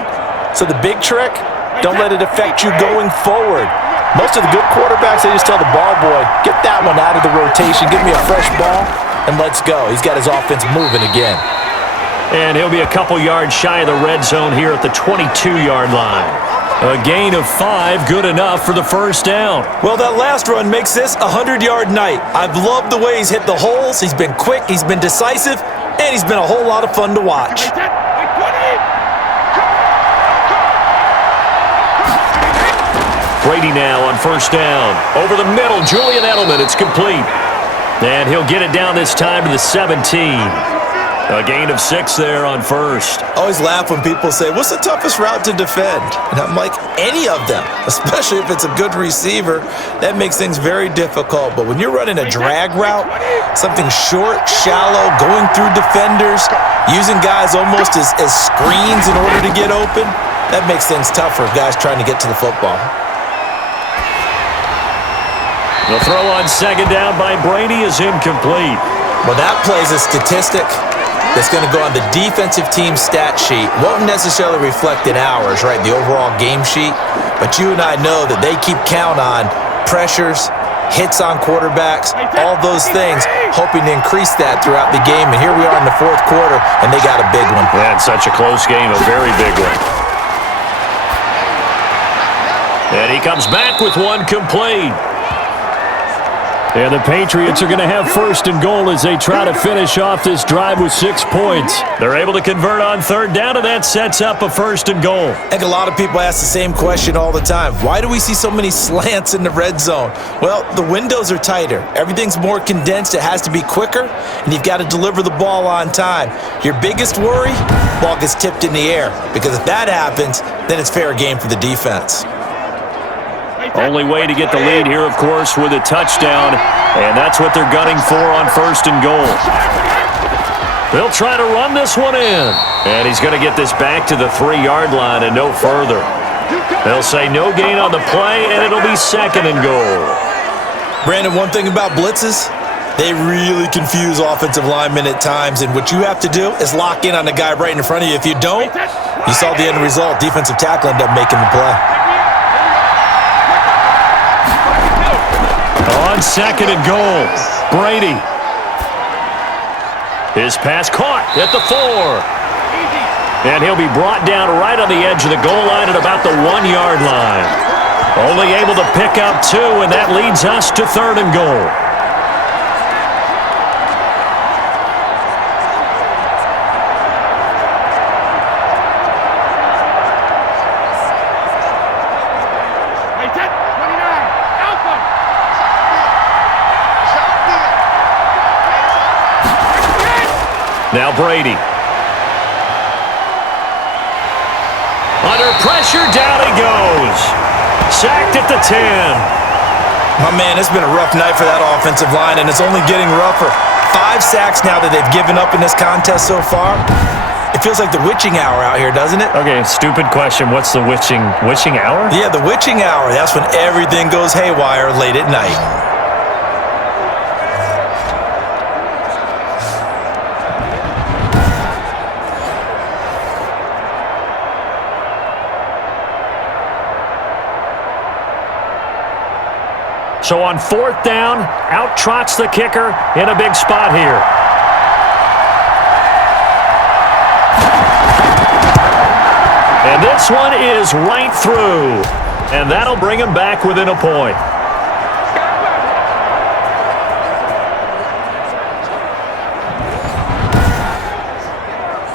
So the big trick, don't let it affect you going forward. Most of the good quarterbacks, they just tell the ball boy, get that one out of the rotation, give me a fresh ball, and let's go. He's got his offense moving again. And he'll be a couple yards shy of the red zone here at the 22-yard line. A gain of 5, good enough for the first down. Well, that last run makes this a 100-yard night. I've loved the way he's hit the holes. He's been quick. He's been decisive. and he's been a whole lot of fun to watch. Brady now on first down. Over the middle, Julian Edelman. It's complete. And he'll get it down this time to the 17. A gain of 6 there on first. I always laugh when people say, what's the toughest route to defend? And I'm like, any of them, especially if it's a good receiver. That makes things very difficult. But when you're running a drag route, something short, shallow, going through defenders, using guys almost as screens in order to get open, that makes things tough for guys trying to get to the football. The throw on second down by Brady is incomplete. Well, that plays a statistic that's going to go on the defensive team stat sheet. Won't necessarily reflect in ours, right, the overall game sheet. But you and I know that they keep count on pressures, hits on quarterbacks, all those things, hoping to increase that throughout the game. And here we are in the fourth quarter, and they got a big one. Yeah, it's such a close game, a very big one. And he comes back with one complete. And the Patriots are going to have first and goal as they try to finish off this drive with 6 points. They're able to convert on third down, and that sets up a first and goal. I think a lot of people ask the same question all the time. Why do we see so many slants in the red zone? Well, the windows are tighter. Everything's more condensed. It has to be quicker, and you've got to deliver the ball on time. Your biggest worry? Ball gets tipped in the air, because if that happens, then it's fair game for the defense. Only way to get the lead here, of course, with a touchdown, and that's what they're gunning for on first and goal. They'll try to run this one in, and he's going to get this back to the 3-yard line and no further. They'll say no gain on the play, and it'll be second and goal. Brandon, one thing about blitzes, they really confuse offensive linemen at times, and what you have to do is lock in on the guy right in front of you. If you don't, you saw the end result. Defensive tackle ended up making the play. On second and goal, Brady. His pass caught at the 4. And he'll be brought down right on the edge of the goal line at about the 1-yard line. Only able to pick up 2, and that leads us to third and goal. Now Brady. Under pressure, down he goes. Sacked at the 10. My man, it's been a rough night for that offensive line, and it's only getting rougher. 5 sacks now that they've given up in this contest so far. It feels like the witching hour out here, doesn't it? Okay, stupid question. What's the witching hour? Yeah, the witching hour. That's when everything goes haywire late at night. So on fourth down, out trots the kicker in a big spot here. And this one is right through. And that'll bring him back within a point.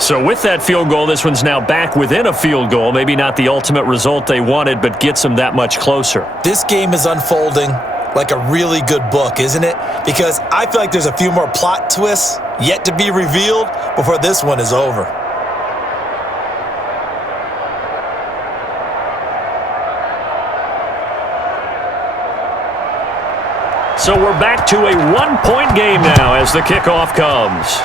So with that field goal, this one's now back within a field goal. Maybe not the ultimate result they wanted, but gets them that much closer. This game is unfolding like a really good book, isn't it? Because I feel like there's a few more plot twists yet to be revealed before this one is over. So we're back to a 1-point game now as the kickoff comes.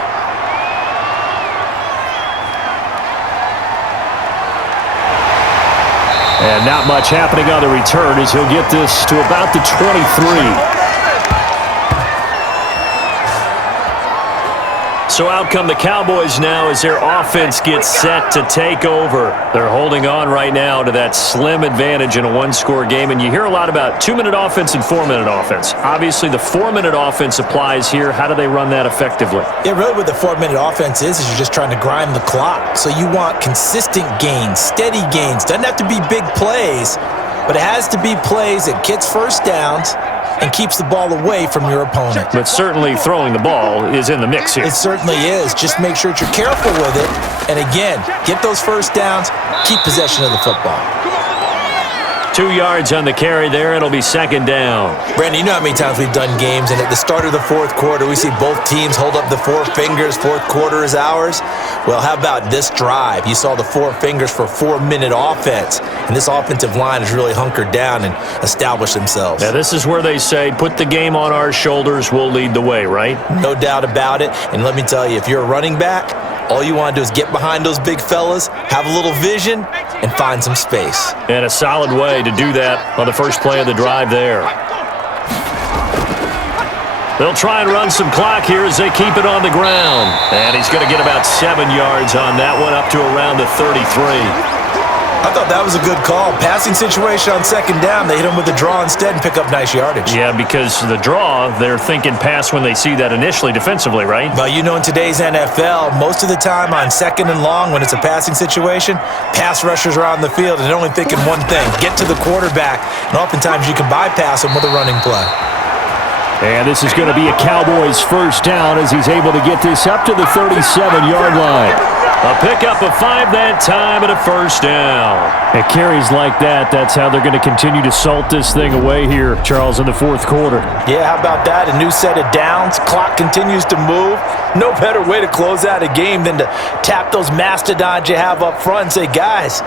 And not much happening on the return as he'll get this to about the 23. So out come the Cowboys now as their offense gets set to take over. They're holding on right now to that slim advantage in a one-score game. And you hear a lot about 2-minute offense and 4-minute offense. Obviously, the 4-minute offense applies here. How do they run that effectively? Yeah, really what the 4-minute offense is you're just trying to grind the clock. So you want consistent gains, steady gains. Doesn't have to be big plays, but it has to be plays that gets first downs and keeps the ball away from your opponent. But certainly throwing the ball is in the mix here. It certainly is. Just make sure that you're careful with it. And again, get those first downs, keep possession of the football. 2 yards on the carry there. It'll be second down. Brandon, you know how many times we've done games, and at the start of the fourth quarter, we see both teams hold up the four fingers, fourth quarter is ours. Well, how about this drive? You saw the four fingers for a 4-minute offense, and this offensive line has really hunkered down and established themselves. Now, this is where they say, put the game on our shoulders, we'll lead the way, right? No doubt about it, and let me tell you, if you're a running back, all you want to do is get behind those big fellas, have a little vision, and find some space. And a solid way to do that on the first play of the drive there. They'll try and run some clock here as they keep it on the ground. And he's going to get about 7 yards on that one, up to around the 33. I thought that was a good call. Passing situation on second down, they hit him with the draw instead and pick up nice yardage. Yeah, because the draw, they're thinking pass when they see that initially defensively, right? But you know, in today's NFL, most of the time on second and long, when it's a passing situation, pass rushers are on the field and they're only thinking one thing, get to the quarterback. And oftentimes you can bypass them with a running play. And this is going to be a Cowboys first down as he's able to get this up to the 37-yard line. A pickup of 5 that time and a first down. It carries like that. That's how they're going to continue to salt this thing away here, Charles, in the fourth quarter. Yeah, how about that? A new set of downs. Clock continues to move. No better way to close out a game than to tap those mastodons you have up front and say, guys,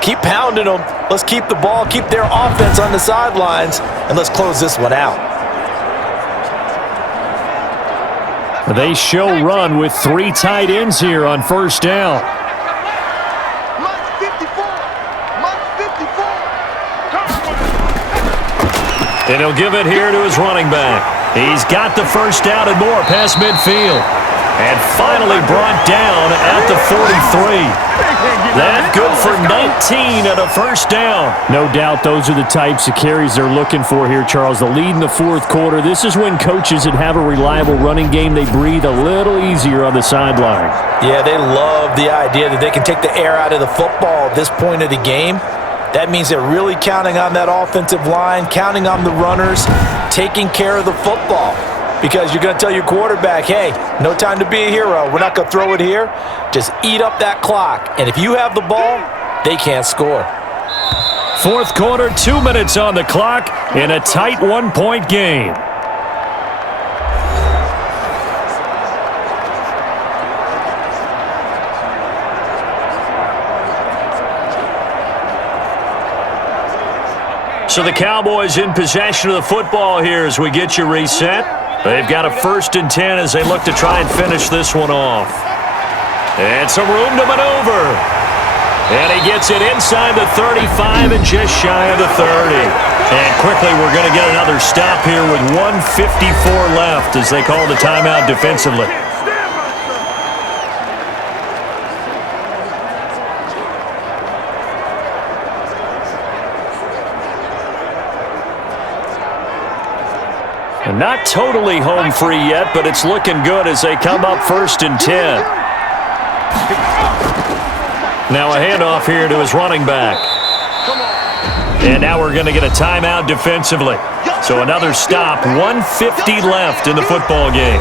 keep pounding them. Let's keep the ball, keep their offense on the sidelines, and let's close this one out. They show run with 3 tight ends here on first down. Mark 54. Mark 54. And he'll give it here to his running back. He's got the first down and more past midfield. And finally brought down at the 43. That good for 19 and a first down. No doubt those are the types of carries they're looking for here, Charles. The lead in the fourth quarter. This is when coaches that have a reliable running game, they breathe a little easier on the sideline. Yeah, they love the idea that they can take the air out of the football at this point of the game. That means they're really counting on that offensive line, counting on the runners, taking care of the football. Because you're going to tell your quarterback, hey, no time to be a hero. We're not going to throw it here. Just eat up that clock. And if you have the ball, they can't score. Fourth quarter, 2 minutes on the clock in a tight 1-point game. So the Cowboys in possession of the football here as we get you reset. They've got a 1st and 10 as they look to try and finish this one off. And some room to maneuver. And he gets it inside the 35 and just shy of the 30. And quickly we're going to get another stop here with 1:54 left as they call the timeout defensively. Not totally home free yet, but it's looking good as they come up 1st and 10. Now a handoff here to his running back. And now we're going to get a timeout defensively. So another stop, 1:50 left in the football game.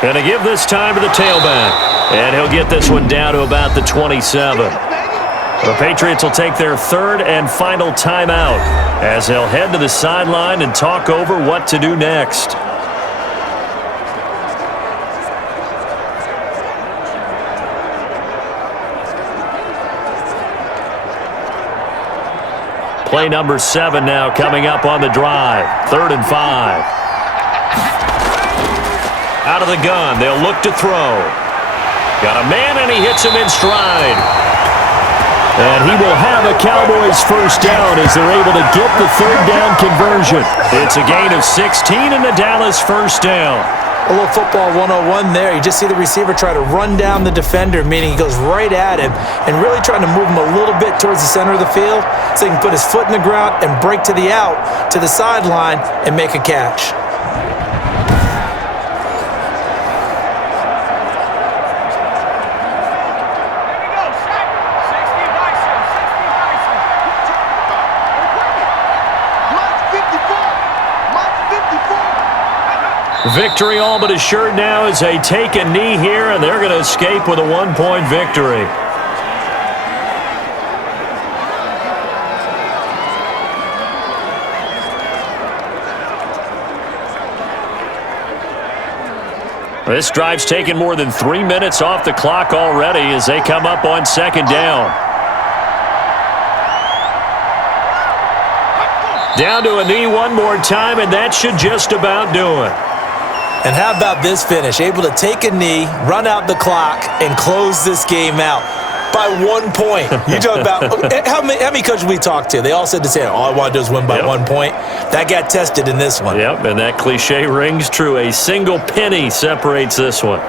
Going to give this time to the tailback. And he'll get this one down to about the 27. The Patriots will take their 3rd and final timeout as they'll head to the sideline and talk over what to do next. Play number 7 now coming up on the drive. 3rd and 5. Out of the gun, they'll look to throw. Got a man, and he hits him in stride. And he will have a Cowboys first down as they're able to get the 3rd down conversion. It's a gain of 16 and the Dallas first down. A little football 101 there. You just see the receiver try to run down the defender, meaning he goes right at him and really trying to move him a little bit towards the center of the field so he can put his foot in the ground and break to the out, to the sideline, and make a catch. Victory all but assured now as they take a knee here, and they're going to escape with a 1-point victory. This drive's taken more than 3 minutes off the clock already as they come up on second down. Down to a knee one more time, and that should just about do it. And how about this finish? Able to take a knee, run out the clock, and close this game out by 1 point. You talk about how many coaches we talked to? They all said the same. All I want to do is win by 1 point. That got tested in this one. Yep, and that cliche rings true. A single penny separates this one.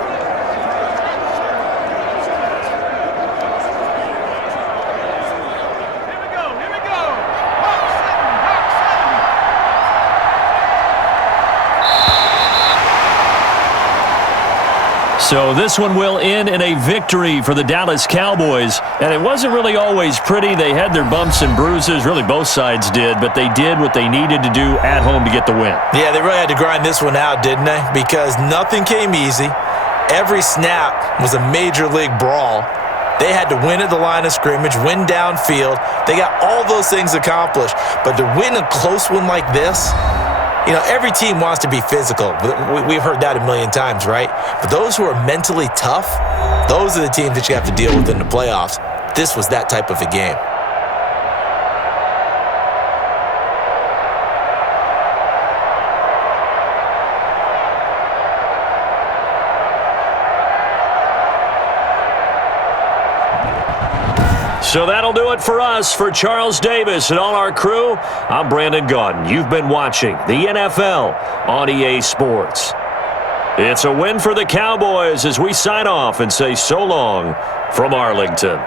So this one will end in a victory for the Dallas Cowboys. And it wasn't really always pretty. They had their bumps and bruises. Really, both sides did. But they did what they needed to do at home to get the win. Yeah, they really had to grind this one out, didn't they? Because nothing came easy. Every snap was a major league brawl. They had to win at the line of scrimmage, win downfield. They got all those things accomplished. But to win a close one like this, you know, every team wants to be physical. We've heard that a million times, right? But those who are mentally tough, those are the teams that you have to deal with in the playoffs. This was that type of a game. So that'll do it for us. For Charles Davis and all our crew, I'm Brandon Gaudin. You've been watching the NFL on EA Sports. It's a win for the Cowboys as we sign off and say so long from Arlington.